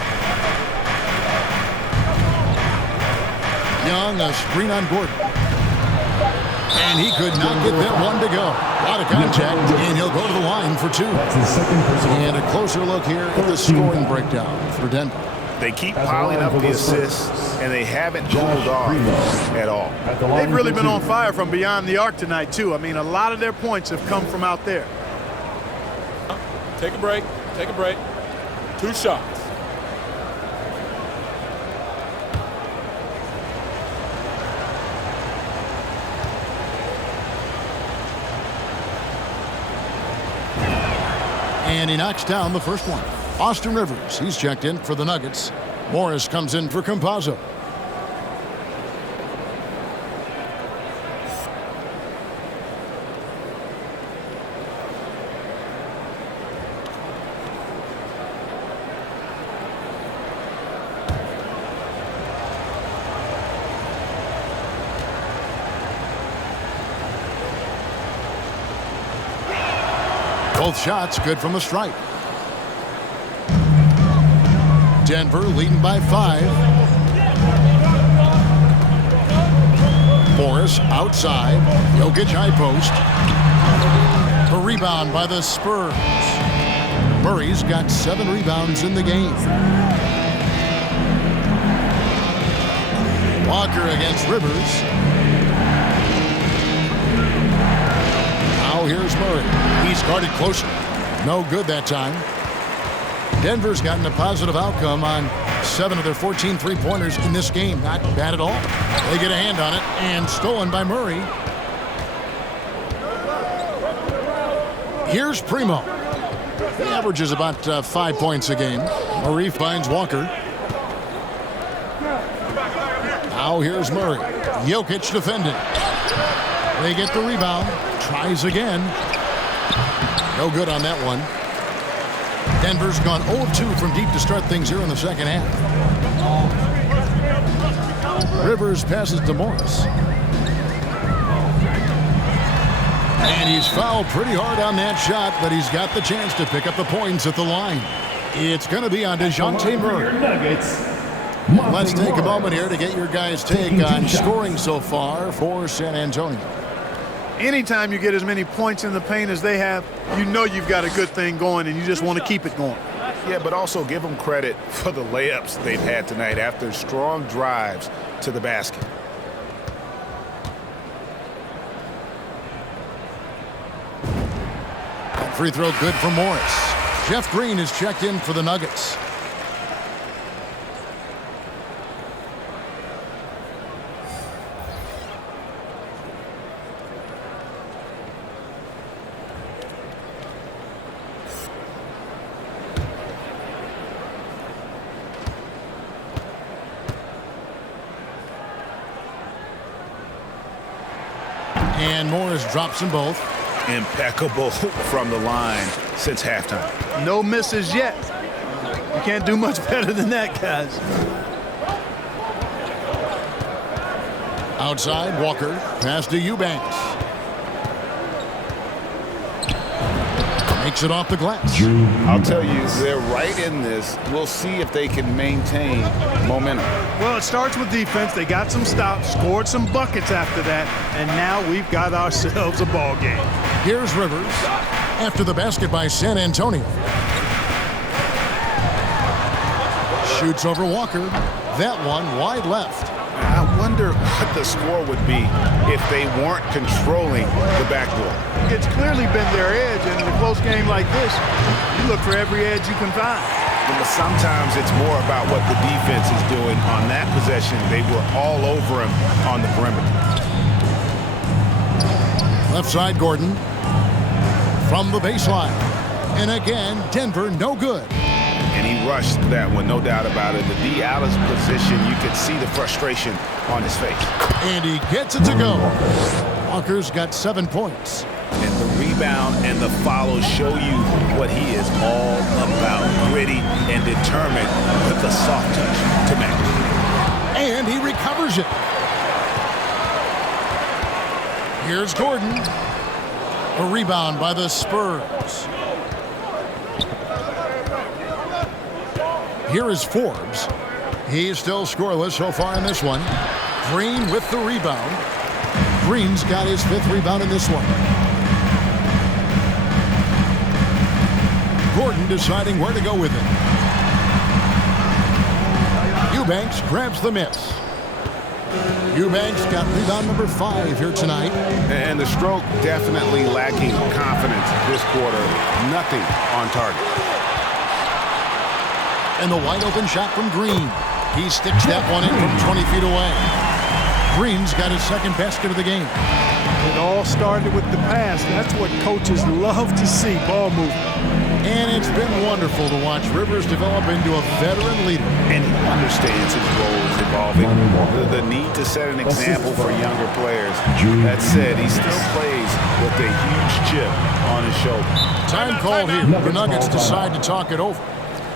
Young, a screen on Gordon. And he could not get that one to go. A lot of contact, and he'll go to the line for 2. And a closer look here at the scoring breakdown for Denver. They keep piling up the assists, and they haven't cooled off at all. They've really been on fire from beyond the arc tonight, too. I mean, a lot of their points have come from out there. Take a break. Take a break. 2 shots. And he knocks down the first one. Austin Rivers, he's checked in for the Nuggets. Morris comes in for Campazzo. Both shots good from the stripe. Denver leading by 5. Morris outside. Jokic high post. A rebound by the Spurs. Murray's got 7 rebounds in the game. Walker against Rivers. Now here's Murray. He's guarded closer. No good that time. Denver's gotten a positive outcome on 7 of their 14 three-pointers in this game. Not bad at all. They get a hand on it, and stolen by Murray. Here's Primo. He averages about 5 points a game. Murray finds Walker. Now here's Murray. Jokic defending. They get the rebound. Tries again. No good on that one. Denver's gone 0-2 from deep to start things here in the second half. Rivers passes to Morris. And he's fouled pretty hard on that shot, but he's got the chance to pick up the points at the line. It's going to be on DeJounte Murray. Let's take a moment here to get your guys' take on scoring so far for San Antonio. Anytime you get as many points in the paint as they have, you know you've got a good thing going, and you just want to keep it going. Yeah, but also give them credit for the layups they've had tonight after strong drives to the basket. Free throw good for Morris. Jeff Green is checked in for the Nuggets. And Morris drops them both. Impeccable from the line since halftime. No misses yet. You can't do much better than that, guys. Outside, Walker. Pass to Eubanks. Makes it off the glass. I'll tell you, they're right in this. We'll see if they can maintain momentum. Well, it starts with defense. They got some stops, scored some buckets after that, and now we've got ourselves a ball game. Here's Rivers after the basket by San Antonio. Shoots over Walker. That one wide left. wonder what the score would be if they weren't controlling the backdoor. It's clearly been their edge, and in a close game like this, you look for every edge you can find. But sometimes it's more about what the defense is doing. On that possession, they were all over him on the perimeter. Left side, Gordon. From the baseline. And again, Denver no good. And he rushed that one, no doubt about it. The D out of position, you could see the frustration on his face. And he gets it to go. Walker's got 7 points. And the rebound and the follow show you what he is all about. Gritty and determined with the soft touch to make. And he recovers it. Here's Gordon. A rebound by the Spurs. Here is Forbes. He's still scoreless so far in this one. Green with the rebound. Green's got his 5th rebound in this one. Gordon deciding where to go with it. Eubanks grabs the miss. Eubanks got rebound number 5 here tonight. And the stroke definitely lacking confidence this quarter. Nothing on target. And the wide open shot from Green. He sticks that one in from 20 feet away. Green's got his 2nd basket of the game. It all started with the pass. That's what coaches love to see, ball movement. And it's been wonderful to watch Rivers develop into a veteran leader. And he understands his role is evolving. The need to set an example for younger players. That said, he still plays with a huge chip on his shoulder. Time called here. The Nuggets decide to talk it over.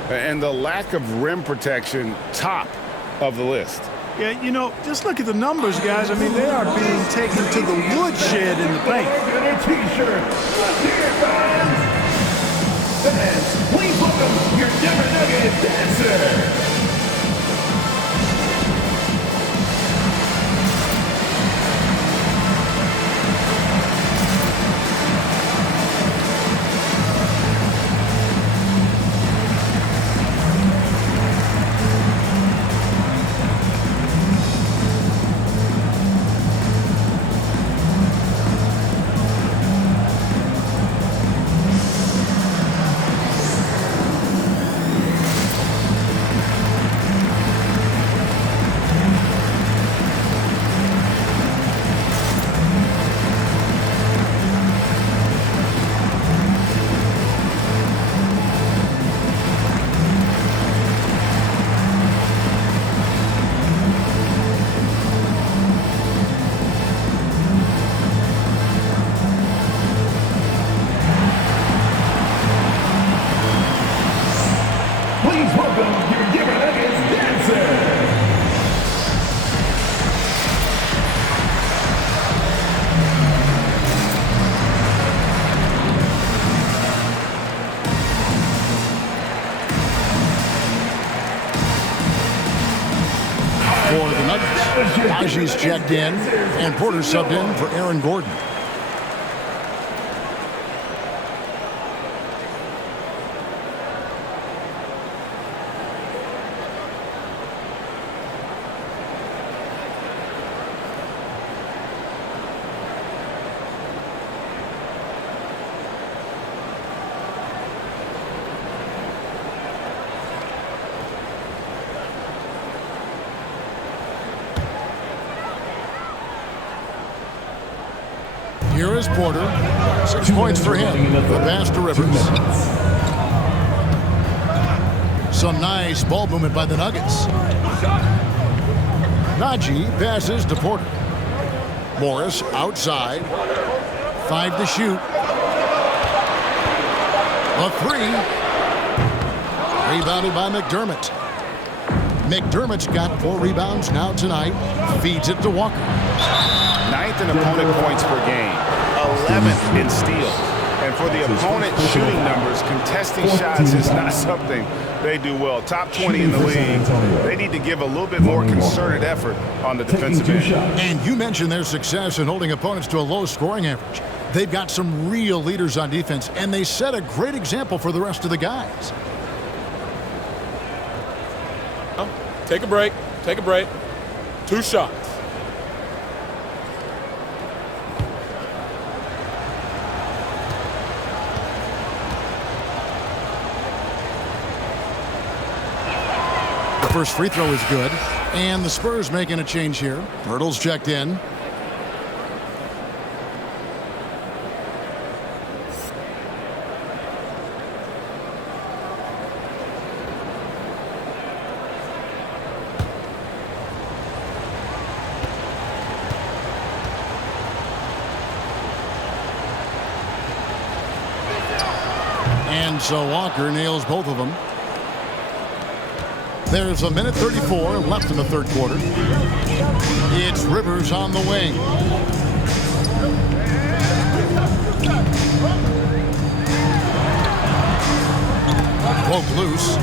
And the lack of rim protection, top of the list. Yeah, you know, just look at the numbers, guys. I mean, they are being taken to the woodshed in the paint. Please welcome your Denver Nuggets dancer. Aji's checked in, and Porter subbed in for Aaron Gordon. Here is Porter. 6 points for him. The pass to Rivers. Some nice ball movement by the Nuggets. Najee passes to Porter. Morris outside. 5 to shoot. A 3. Rebounded by McDermott. McDermott's got 4 rebounds now tonight. Feeds it to Walker. 9th in opponent points per game. 11th in steals. And for the opponent shooting numbers, contesting shots is not something they do well. Top 20 in the league. They need to give a little bit more concerted effort on the defensive end. And you mentioned their success in holding opponents to a low scoring average. They've got some real leaders on defense, and they set a great example for the rest of the guys. Take a break. Take a break. 2 shots. first free throw is good. And the Spurs making a change here. Pirtle's checked in. And so Walker nails both of them. There's a minute 34 left in the third quarter. It's Rivers on the wing. Poke loose.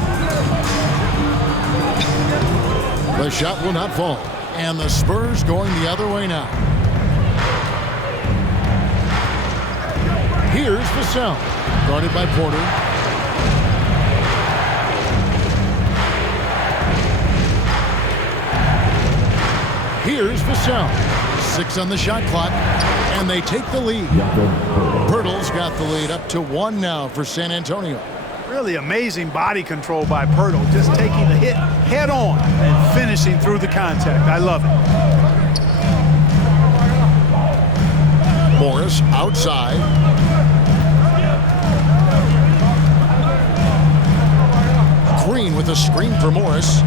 The shot will not fall. And the Spurs going the other way now. Here's Vassell. Guarded by Porter. Here's Vassell. 6 on the shot clock, and they take the lead. Pirtle's got the lead up to 1 now for San Antonio. Really amazing body control by Pirtle, just taking the hit head on and finishing through the contact. I love it. Morris outside. Green with a screen for Morris.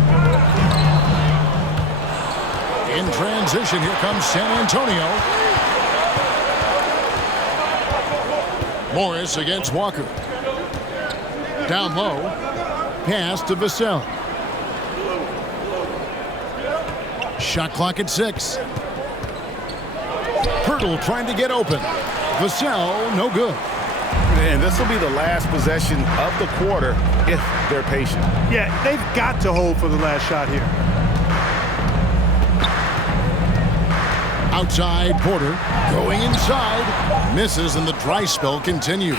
In transition, here comes San Antonio. Morris against Walker. Down low. Pass to Vassell. Shot clock at 6. Pirtle trying to get open. Vassell, no good. And this will be the last possession of the quarter if they're patient. Yeah, they've got to hold for the last shot here. Outside, Porter going inside. Misses, and the dry spell continues.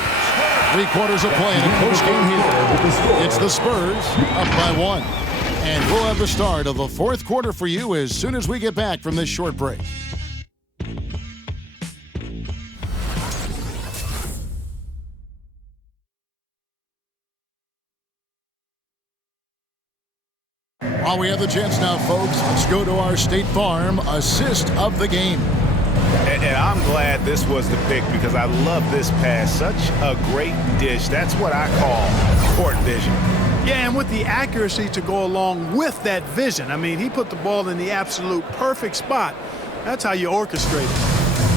3 quarters of play in a close game here. It's the Spurs up by 1. And we'll have the start of the fourth quarter for you as soon as we get back from this short break. While we have the chance now, folks, let's go to our State Farm assist of the game. And I'm glad this was the pick because I love this pass. Such a great dish. That's what I call court vision. Yeah, and with the accuracy to go along with that vision. I mean, he put the ball in the absolute perfect spot. That's how you orchestrate it.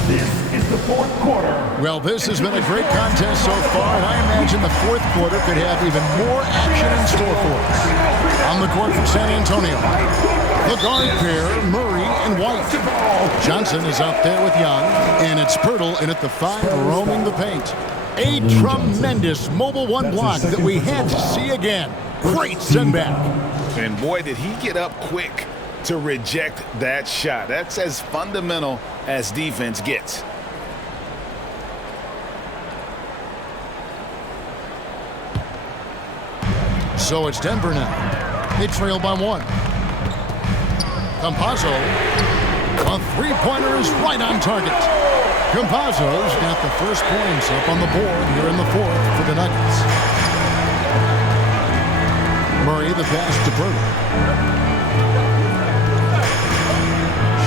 This is the fourth quarter. Well, this has been a great contest so far, and I imagine the fourth quarter could have even more action in store for us. On the court for San Antonio, the guard pair, Murray and White. Johnson is out there with Young, and it's Pirtle in at the 5 roaming the paint. A tremendous mobile 1 block that we had to see again. Great send back. And boy, did he get up quick to reject that shot. That's as fundamental as defense gets. So it's Denver now. They trail by 1. Campazzo, a 3-pointer is right on target. Campazzo's got the first points up on the board here in the fourth for the Nuggets. Murray the pass to Pirtle.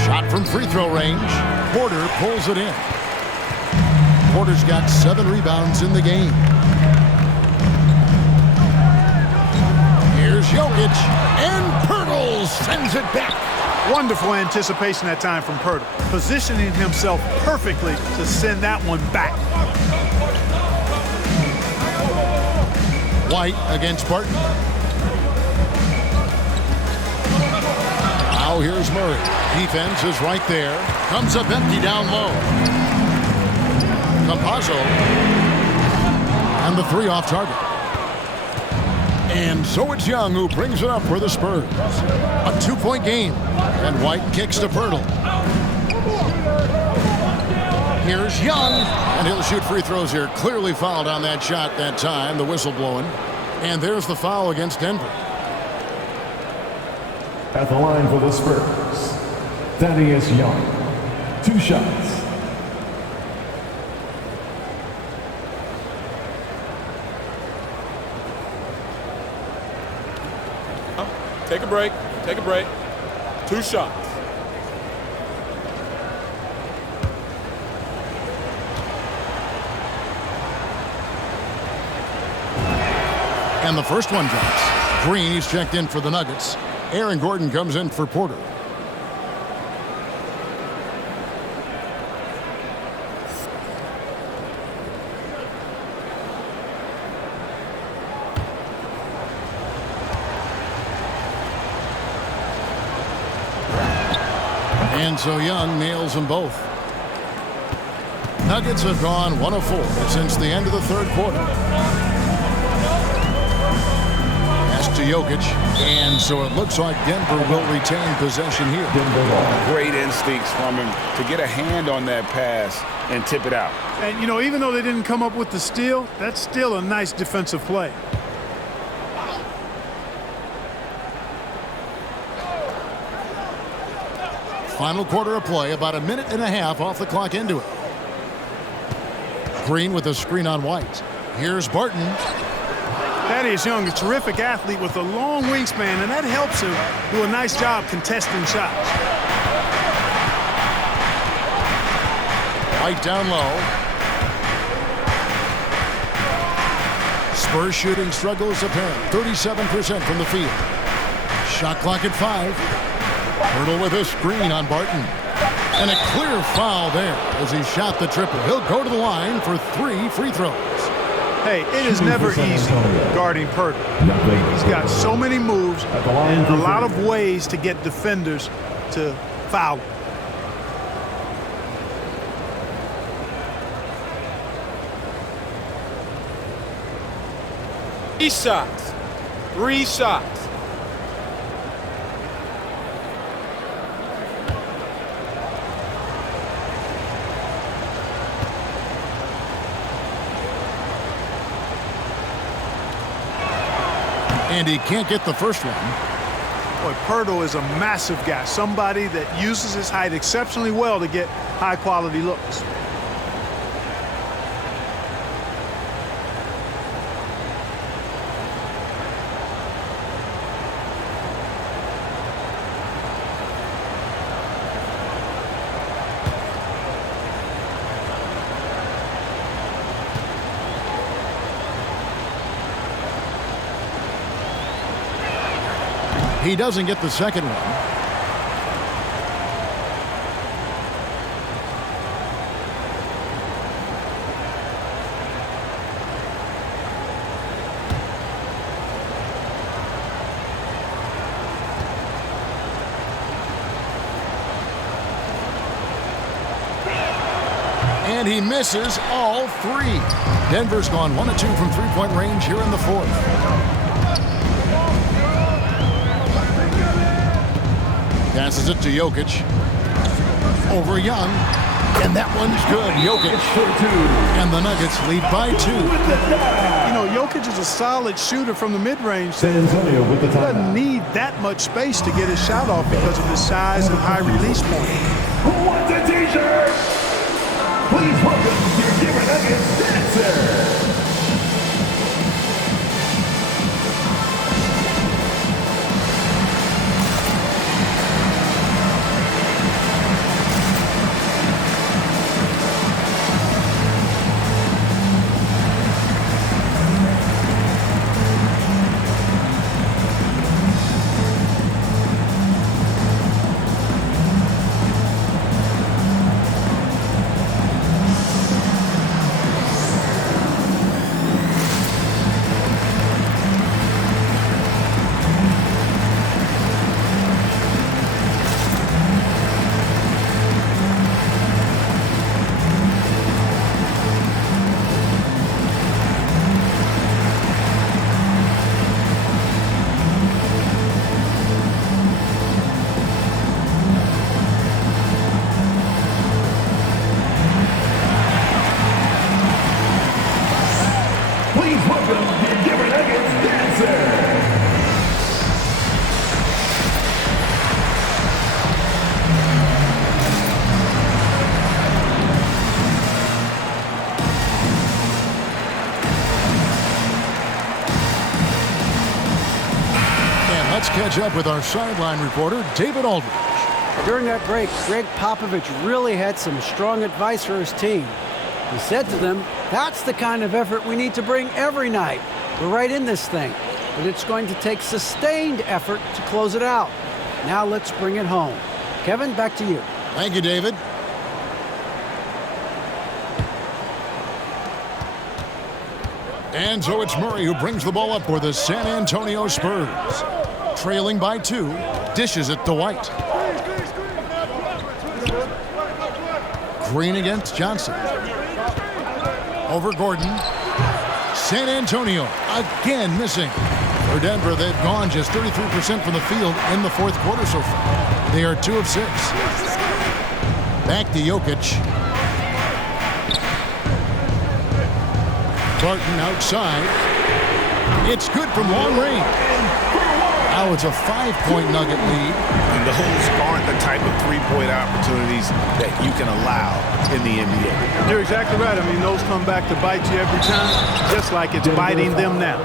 Shot from free throw range. Porter pulls it in. Porter's got 7 rebounds in the game. Here's Jokic, and Pirtle sends it back. Wonderful anticipation that time from Pirtle, positioning himself perfectly to send that one back. White against Barton. Now here's Murray. Defense is right there. Comes up empty down low. Campazzo. And the 3 off target. And so it's Young who brings it up for the Spurs. A 2-point game. And White kicks to Pirtle. Here's Young. And he'll shoot free throws here. Clearly fouled on that shot that time. The whistle blowing. And there's the foul against Denver. At the line for the Spurs, Thaddeus Young. 2 shots. Take a break. Take a break. 2 shots. And the first one drops. Green, he's checked in for the Nuggets. Aaron Gordon comes in for Porter. And so Young nails them both. Nuggets have gone 1 of 4 since the end of the third quarter. Pass to Jokic, and so it looks like Denver will retain possession here. Great instincts from him to get a hand on that pass and tip it out. And, you know, even though they didn't come up with the steal, that's still a nice defensive play. Final quarter of play, about 1.5 minutes off the clock into it. Green with a screen on White. Here's Barton. Thaddeus Young, a terrific athlete with a long wingspan, and that helps him do a nice job contesting shots. White down low. Spurs shooting struggles apparent. 37% from the field. Shot clock at 5. Hurdle with a screen on Barton. And a clear foul there as he shot the triple. He'll go to the line for 3 free throws. Hey, it is never easy guarding Purtle. He's got so many moves and a lot of ways to get defenders to foul him. Three shots. And he can't get the first one. Boy, Purtle is a massive guy, somebody that uses his height exceptionally well to get high-quality looks. He doesn't get the second one. And he misses all 3. Denver's gone 1 of 2 from three-point range here in the fourth. Passes it to Jokic. Over Young. And that one's good. Jokic. And the Nuggets lead by 2. You know, Jokic is a solid shooter from the mid-range. He doesn't need that much space to get his shot off because of his size and high release point. Who wants a t-shirt? Please welcome your Denver Nuggets dancer. Let's catch up with our sideline reporter, David Aldridge. During that break, Greg Popovich really had some strong advice for his team. He said to them, that's the kind of effort we need to bring every night. We're right in this thing, but it's going to take sustained effort to close it out. Now let's bring it home. Kevin, back to you. Thank you, David. And so it's Murray who brings the ball up for the San Antonio Spurs. Trailing by 2, dishes it to White. Green against Johnson. Over Gordon. San Antonio again missing. For Denver, they've gone just 33% from the field in the fourth quarter so far. They are 2 of 6. Back to Jokic. Barton outside. It's good from long range. Now it's a 5-point Nugget lead. And those aren't the type of three-point opportunities that you can allow in the NBA. You're exactly right. I mean, those come back to bite you every time, just like it's biting them now.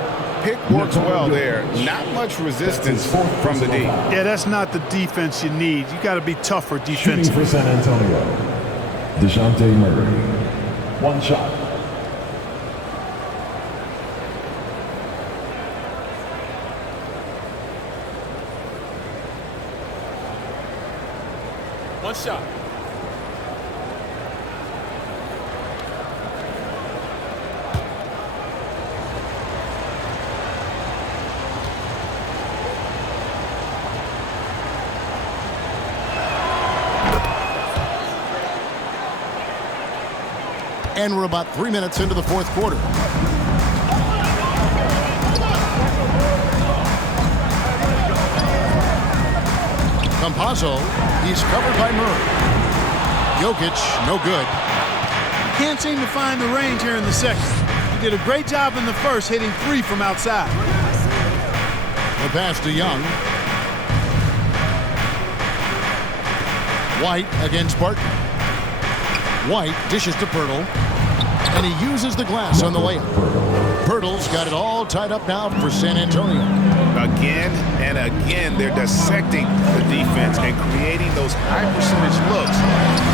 Pick works well there. Not much resistance from the D. Yeah, that's not the defense you need. You got to be tougher defensively. Shooting for San Antonio, DeJounte Murray. 1 shot. One shot. And we're about 3 minutes into the fourth quarter. Campazzo, he's covered by Murray. Jokic, no good. Can't seem to find the range here in the second. He did a great job in the first, hitting 3 from outside. The pass to Young. White against Barton. White dishes to Pirtle, and he uses the glass on the layup. Pirtle's got it all tied up now for San Antonio. Again and again, they're dissecting the defense and creating those high-percentage looks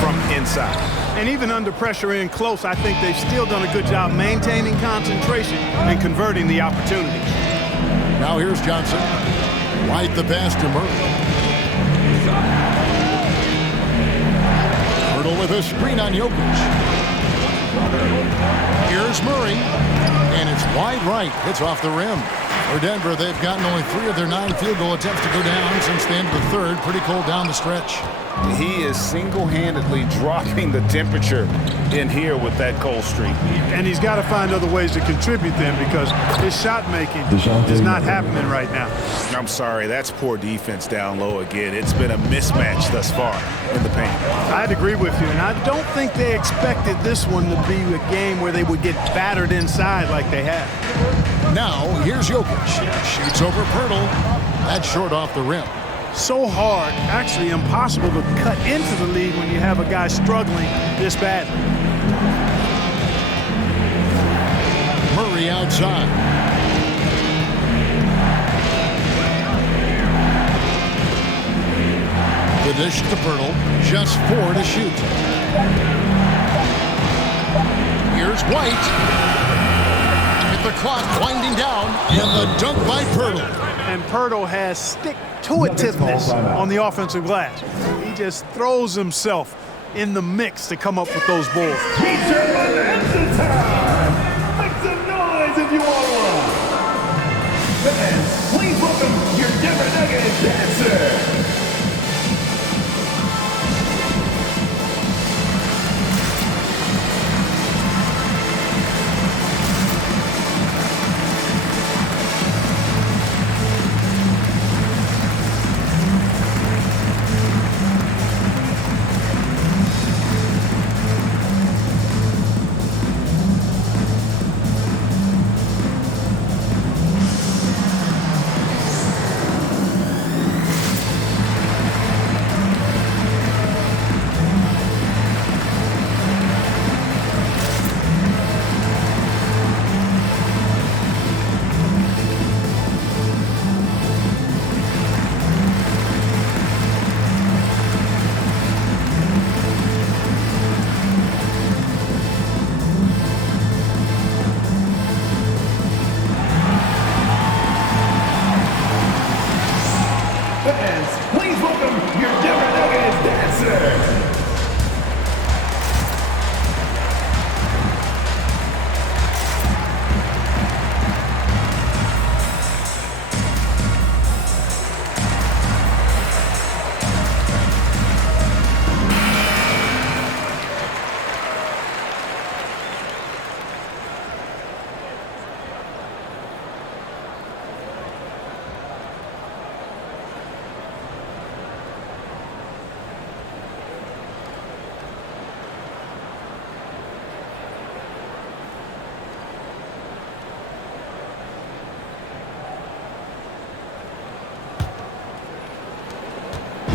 from inside. And even under pressure in close, I think they've still done a good job maintaining concentration and converting the opportunities. Now here's Johnson. White the pass to Murray. With a screen on Jokic. Here's Murray, and it's wide right. It's off the rim. For Denver, they've gotten only 3 of their 9 field goal attempts to go down since the end of the third. Pretty cold down the stretch. He is single-handedly dropping the temperature in here with that cold streak. And he's got to find other ways to contribute then, because his shot making is not happening right now. I'm sorry, that's poor defense down low again. It's been a mismatch thus far in the paint. I'd agree with you, and I don't think they expected this one to be a game where they would get battered inside like they have. Now, here's Jokic. Shoots over Pirtle. That's short off the rim. So hard, actually impossible to cut into the lead when you have a guy struggling this badly. Murray outside. The dish to Pirtle. Just 4 to shoot. Here's White. With the clock winding down, and the dunk by Pirtle. And Pirtle has stick-to-itiveness on the offensive glass. He just throws himself in the mix to come up with those balls. Answer time! Make some noise if you want one! Fans, please welcome your Denver Nuggets dancer!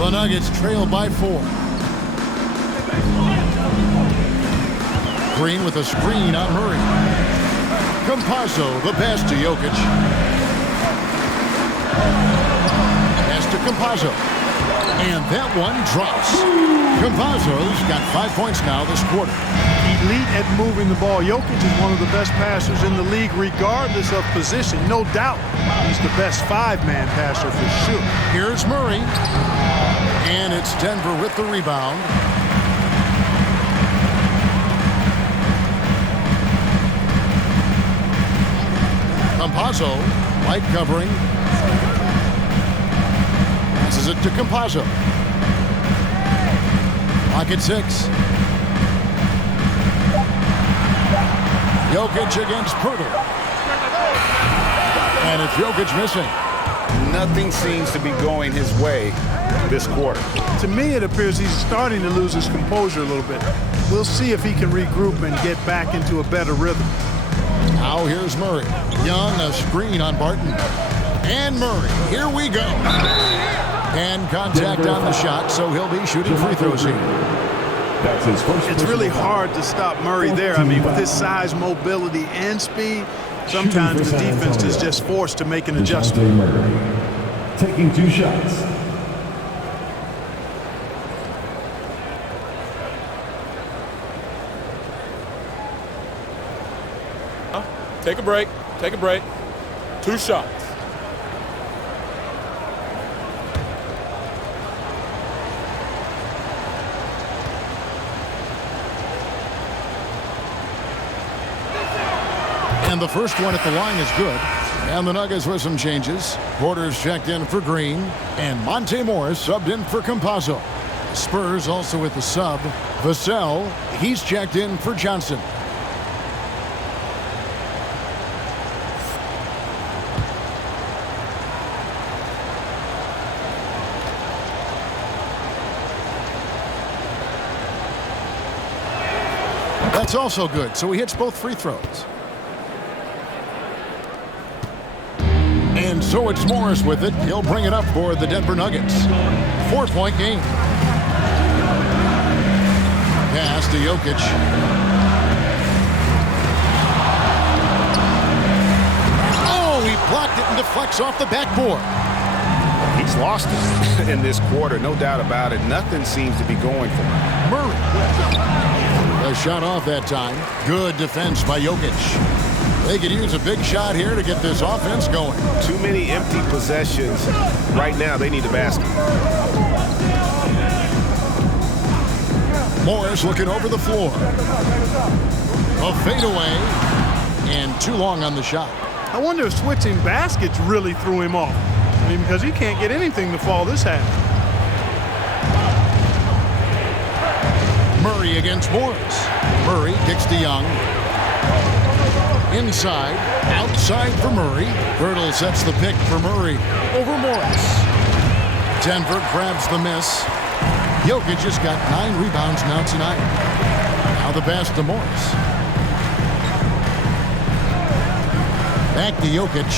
The Nuggets trail by 4. Green with a screen on Murray. Campazzo, the pass to Jokic. Pass to Campazzo. And that one drops. Campazzo's got 5 points now this quarter. Elite at moving the ball. Jokic is one of the best passers in the league, regardless of position. No doubt he's the best 5-man passer for sure. Here's Murray. And it's Denver with the rebound. Campazzo, light covering. Passes it to Campazzo. Clock at 6. Jokic against Pirtle. And it's Jokic missing. Nothing seems to be going his way this quarter. To me, it appears he's starting to lose his composure a little bit. We'll see if he can regroup and get back into a better rhythm. Now here's Murray. Young, a screen on Barton. And Murray, here we go. And contact on the shot, so he'll be shooting free throws here. That's his first. It's really hard to stop Murray there. I mean, with his size, mobility, and speed, sometimes the defense is just forced to make an adjustment. Murray taking 2 shots. Take a break. Take a break. 2 shots. And the first one at the line is good. And the Nuggets with some changes. Porter's checked in for Green. And Monte Morris subbed in for Campazzo. Spurs also with the sub. Vassell, he's checked in for Johnson. That's also good, so he hits both free throws. And so it's Morris with it. He'll bring it up for the Denver Nuggets. 4-point game. Pass to Jokic. Oh, he blocked it and deflects off the backboard. He's lost it in this quarter, no doubt about it. Nothing seems to be going for him. Murray. A shot off that time. Good defense by Jokic. They could use a big shot here to get this offense going. Too many empty possessions. Right now, they need a basket. Morris looking over the floor. A fadeaway. And too long on the shot. I wonder if switching baskets really threw him off. I mean, because he can't get anything to fall this half. Murray against Morris. Murray kicks to Young. Inside, outside for Murray. Birtle sets the pick for Murray over Morris. Denver grabs the miss. Jokic just got 9 rebounds now tonight. Now the pass to Morris. Back to Jokic.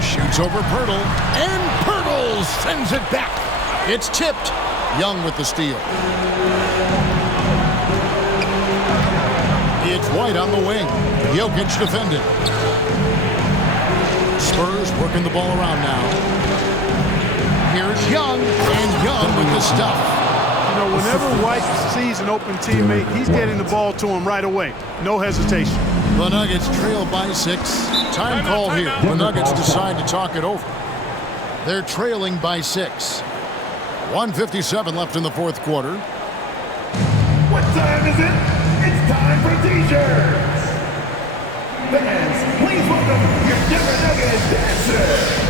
Shoots over Pirtle. And Pirtle sends it back. It's tipped. Young with the steal. It's White on the wing. Jokic defended. Spurs working the ball around now. Here's Young, and Young with the stuff. You know, whenever White sees an open teammate, he's getting the ball to him right away. No hesitation. The Nuggets trail by 6. Time call here. The Nuggets decide to talk it over. They're trailing by 6. 1:57 left in the fourth quarter. What time is it? It's time for T-shirts. Fans, please welcome your Denver Nuggets dancer.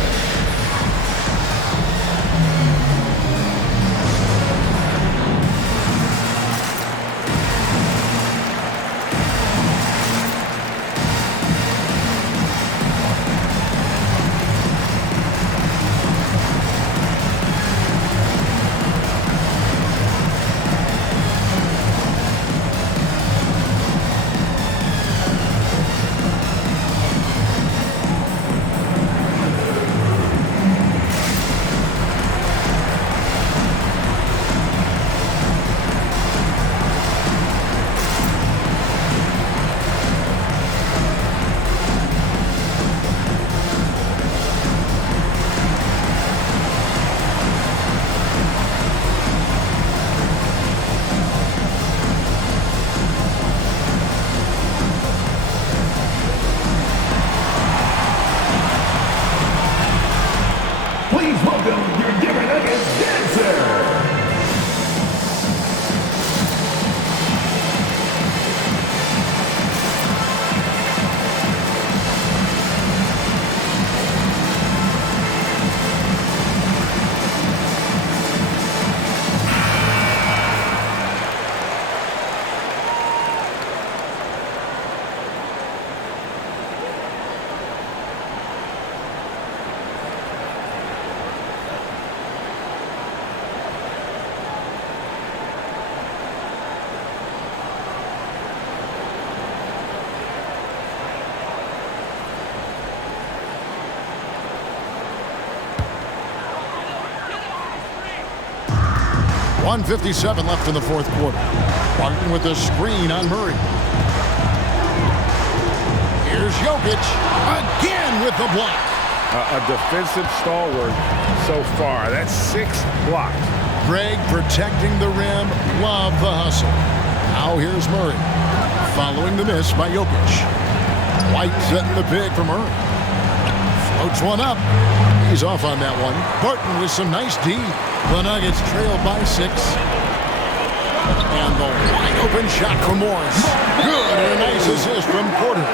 1:57 left in the fourth quarter. Barton with the screen on Murray. Here's Jokic again with the block. A defensive stalwart so far. That's 6 blocks. Greg protecting the rim. Love the hustle. Now here's Murray. Following the miss by Jokic. White setting the pick for Murray. Floats one up. He's off on that one. Barton with some nice D. The Nuggets trail by 6. And the wide open shot from Morris. Good, and a nice assist from Porter.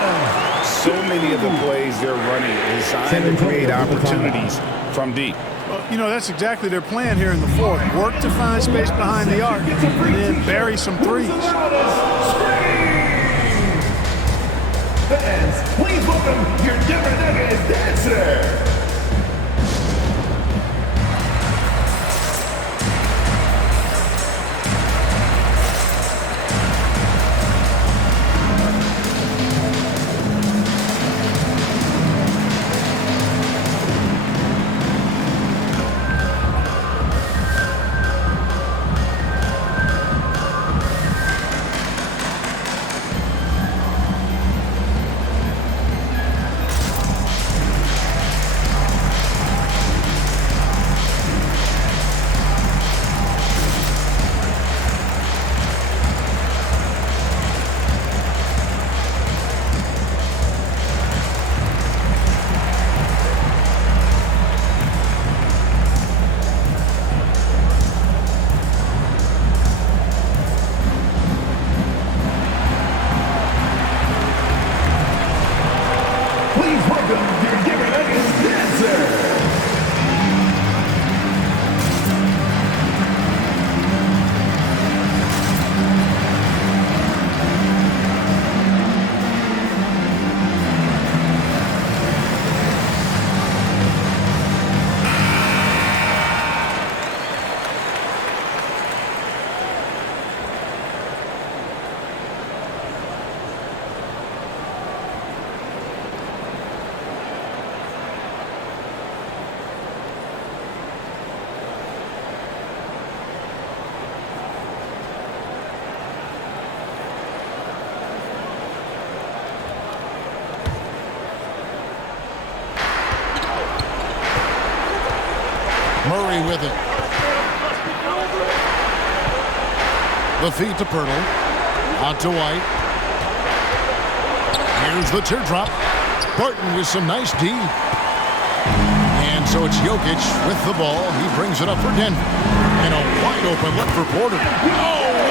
So many of the plays they're running designed to create opportunities from deep. Well, you know, that's exactly their plan here in the fourth. Work to find space behind the arc and then bury some threes. Fans, please welcome your Denver Nuggets dancer. Murray with it. The feed to Pirtle. Out to White. Here's the teardrop. Barton with some nice D. And so it's Jokic with the ball. He brings it up for Denver. And a wide open look for Porter. Oh,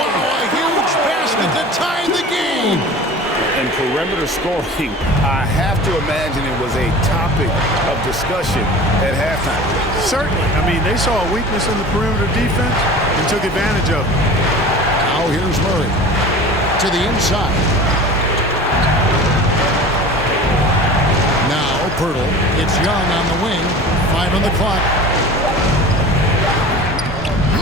wow, a huge basket to tie the game. And perimeter scoring, I have to imagine it was a topic of discussion at halftime. Certainly. I mean, they saw a weakness in the perimeter defense and took advantage of it. Now here's Murray to the inside. Now Pirtle. It's Young on the wing. 5 on the clock.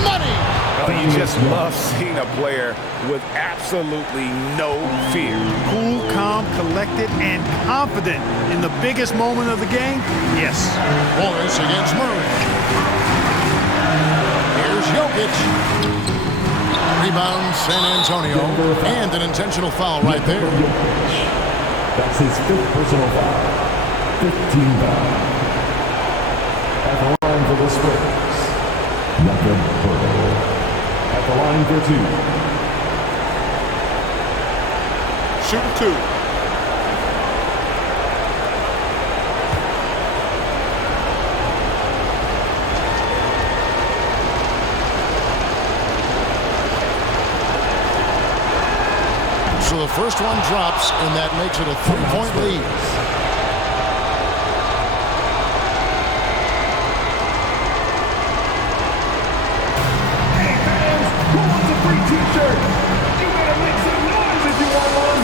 Money! Oh, you just love seeing a player with absolutely no fear. Cool, calm, collected, and confident in the biggest moment of the game. Yes. Morris against Murray. Here's Jokic. Rebound, San Antonio. And an intentional foul right there. That's his 5th personal foul. 15 foul. At the line for the Spurs, Luka Doncic. At the line for 2. Shooting 2. So the first one drops, and that makes it a 3-point lead. T-shirt. You better make some noise if you want one.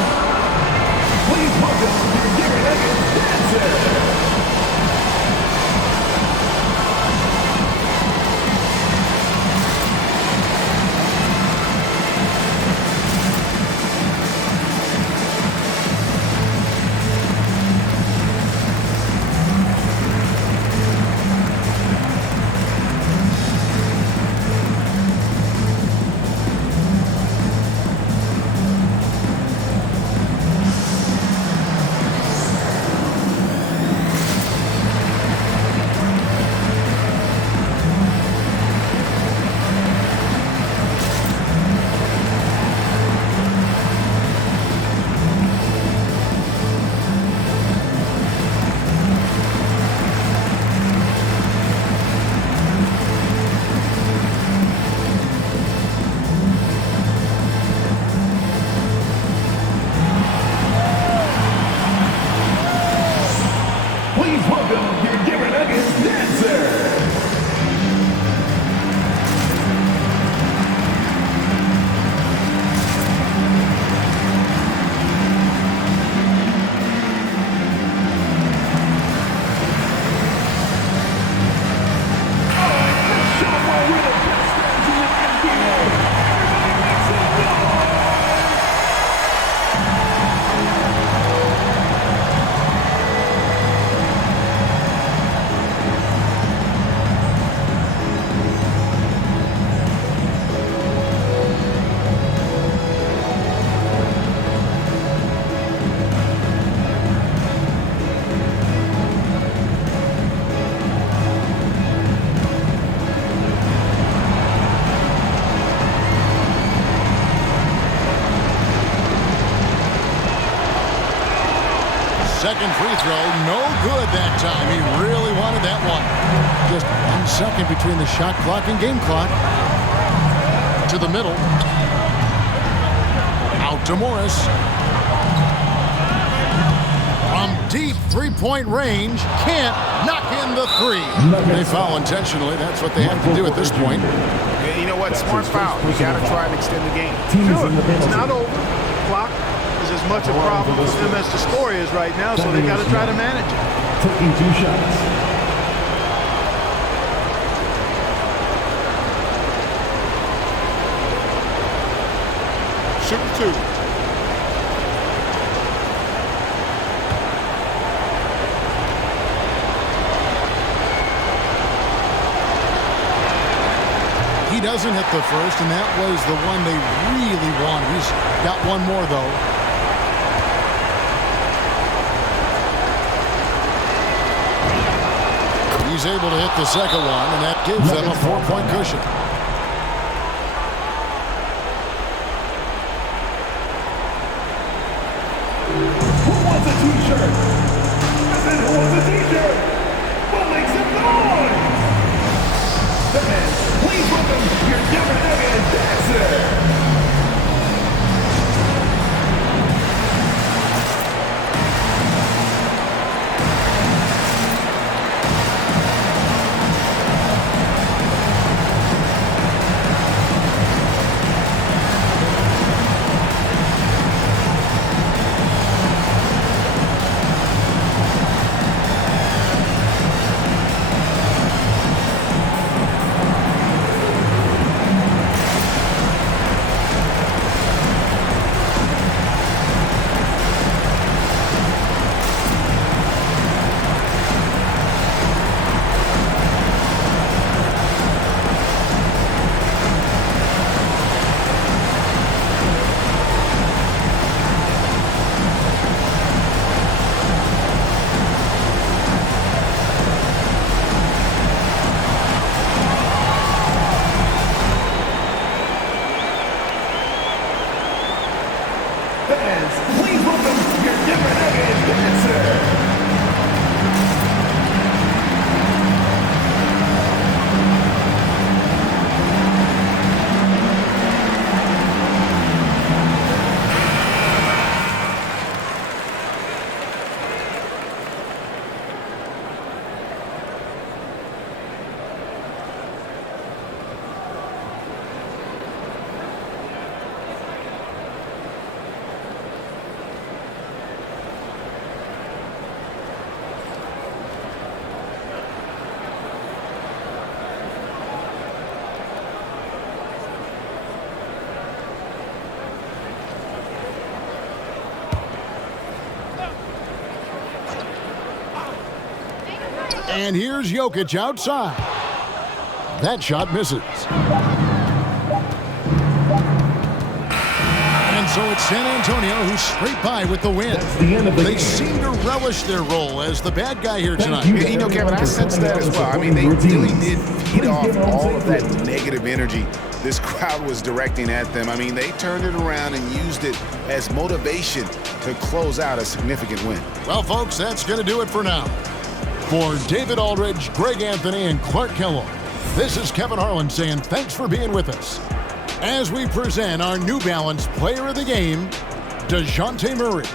Please welcome your Denver Nuggets dancer. Please welcome your Denver Nuggets dancer. Second free throw, no good that time. He really wanted that one. Just 1 second between the shot clock and game clock. To the middle. Out to Morris. From deep three-point range, can't knock in the three. They foul intentionally. That's what they have to do at this point. Yeah, you know what? Smart foul. You got to try and extend the game. Sure, it's not over. Clock is as much a problem for them as the score is right now, so they got to try to manage it. Taking 2 shots. Shoot 2. He doesn't hit the first, and that was the one they really wanted. He's got one more, though. He's able to hit the second one, and that gives them a 4-point cushion. Who wants a t-shirt? I said, who wants a t-shirt? Well, make some noise! Fans, please welcome your Denver Nuggets dancer. Fans, please welcome your Denver Nuggets dancer. And here's Jokic outside. That shot misses. And so it's San Antonio who scraped by with the win. They seem to relish their role as the bad guy here tonight. You know, Kevin, I sense that as well. I mean, they really did feed off all of that negative energy this crowd was directing at them. I mean, they turned it around and used it as motivation to close out a significant win. Well, folks, that's going to do it for now. For David Aldridge, Greg Anthony, and Clark Kellogg, this is Kevin Harlan saying thanks for being with us as we present our New Balance Player of the Game, DeJounte Murray.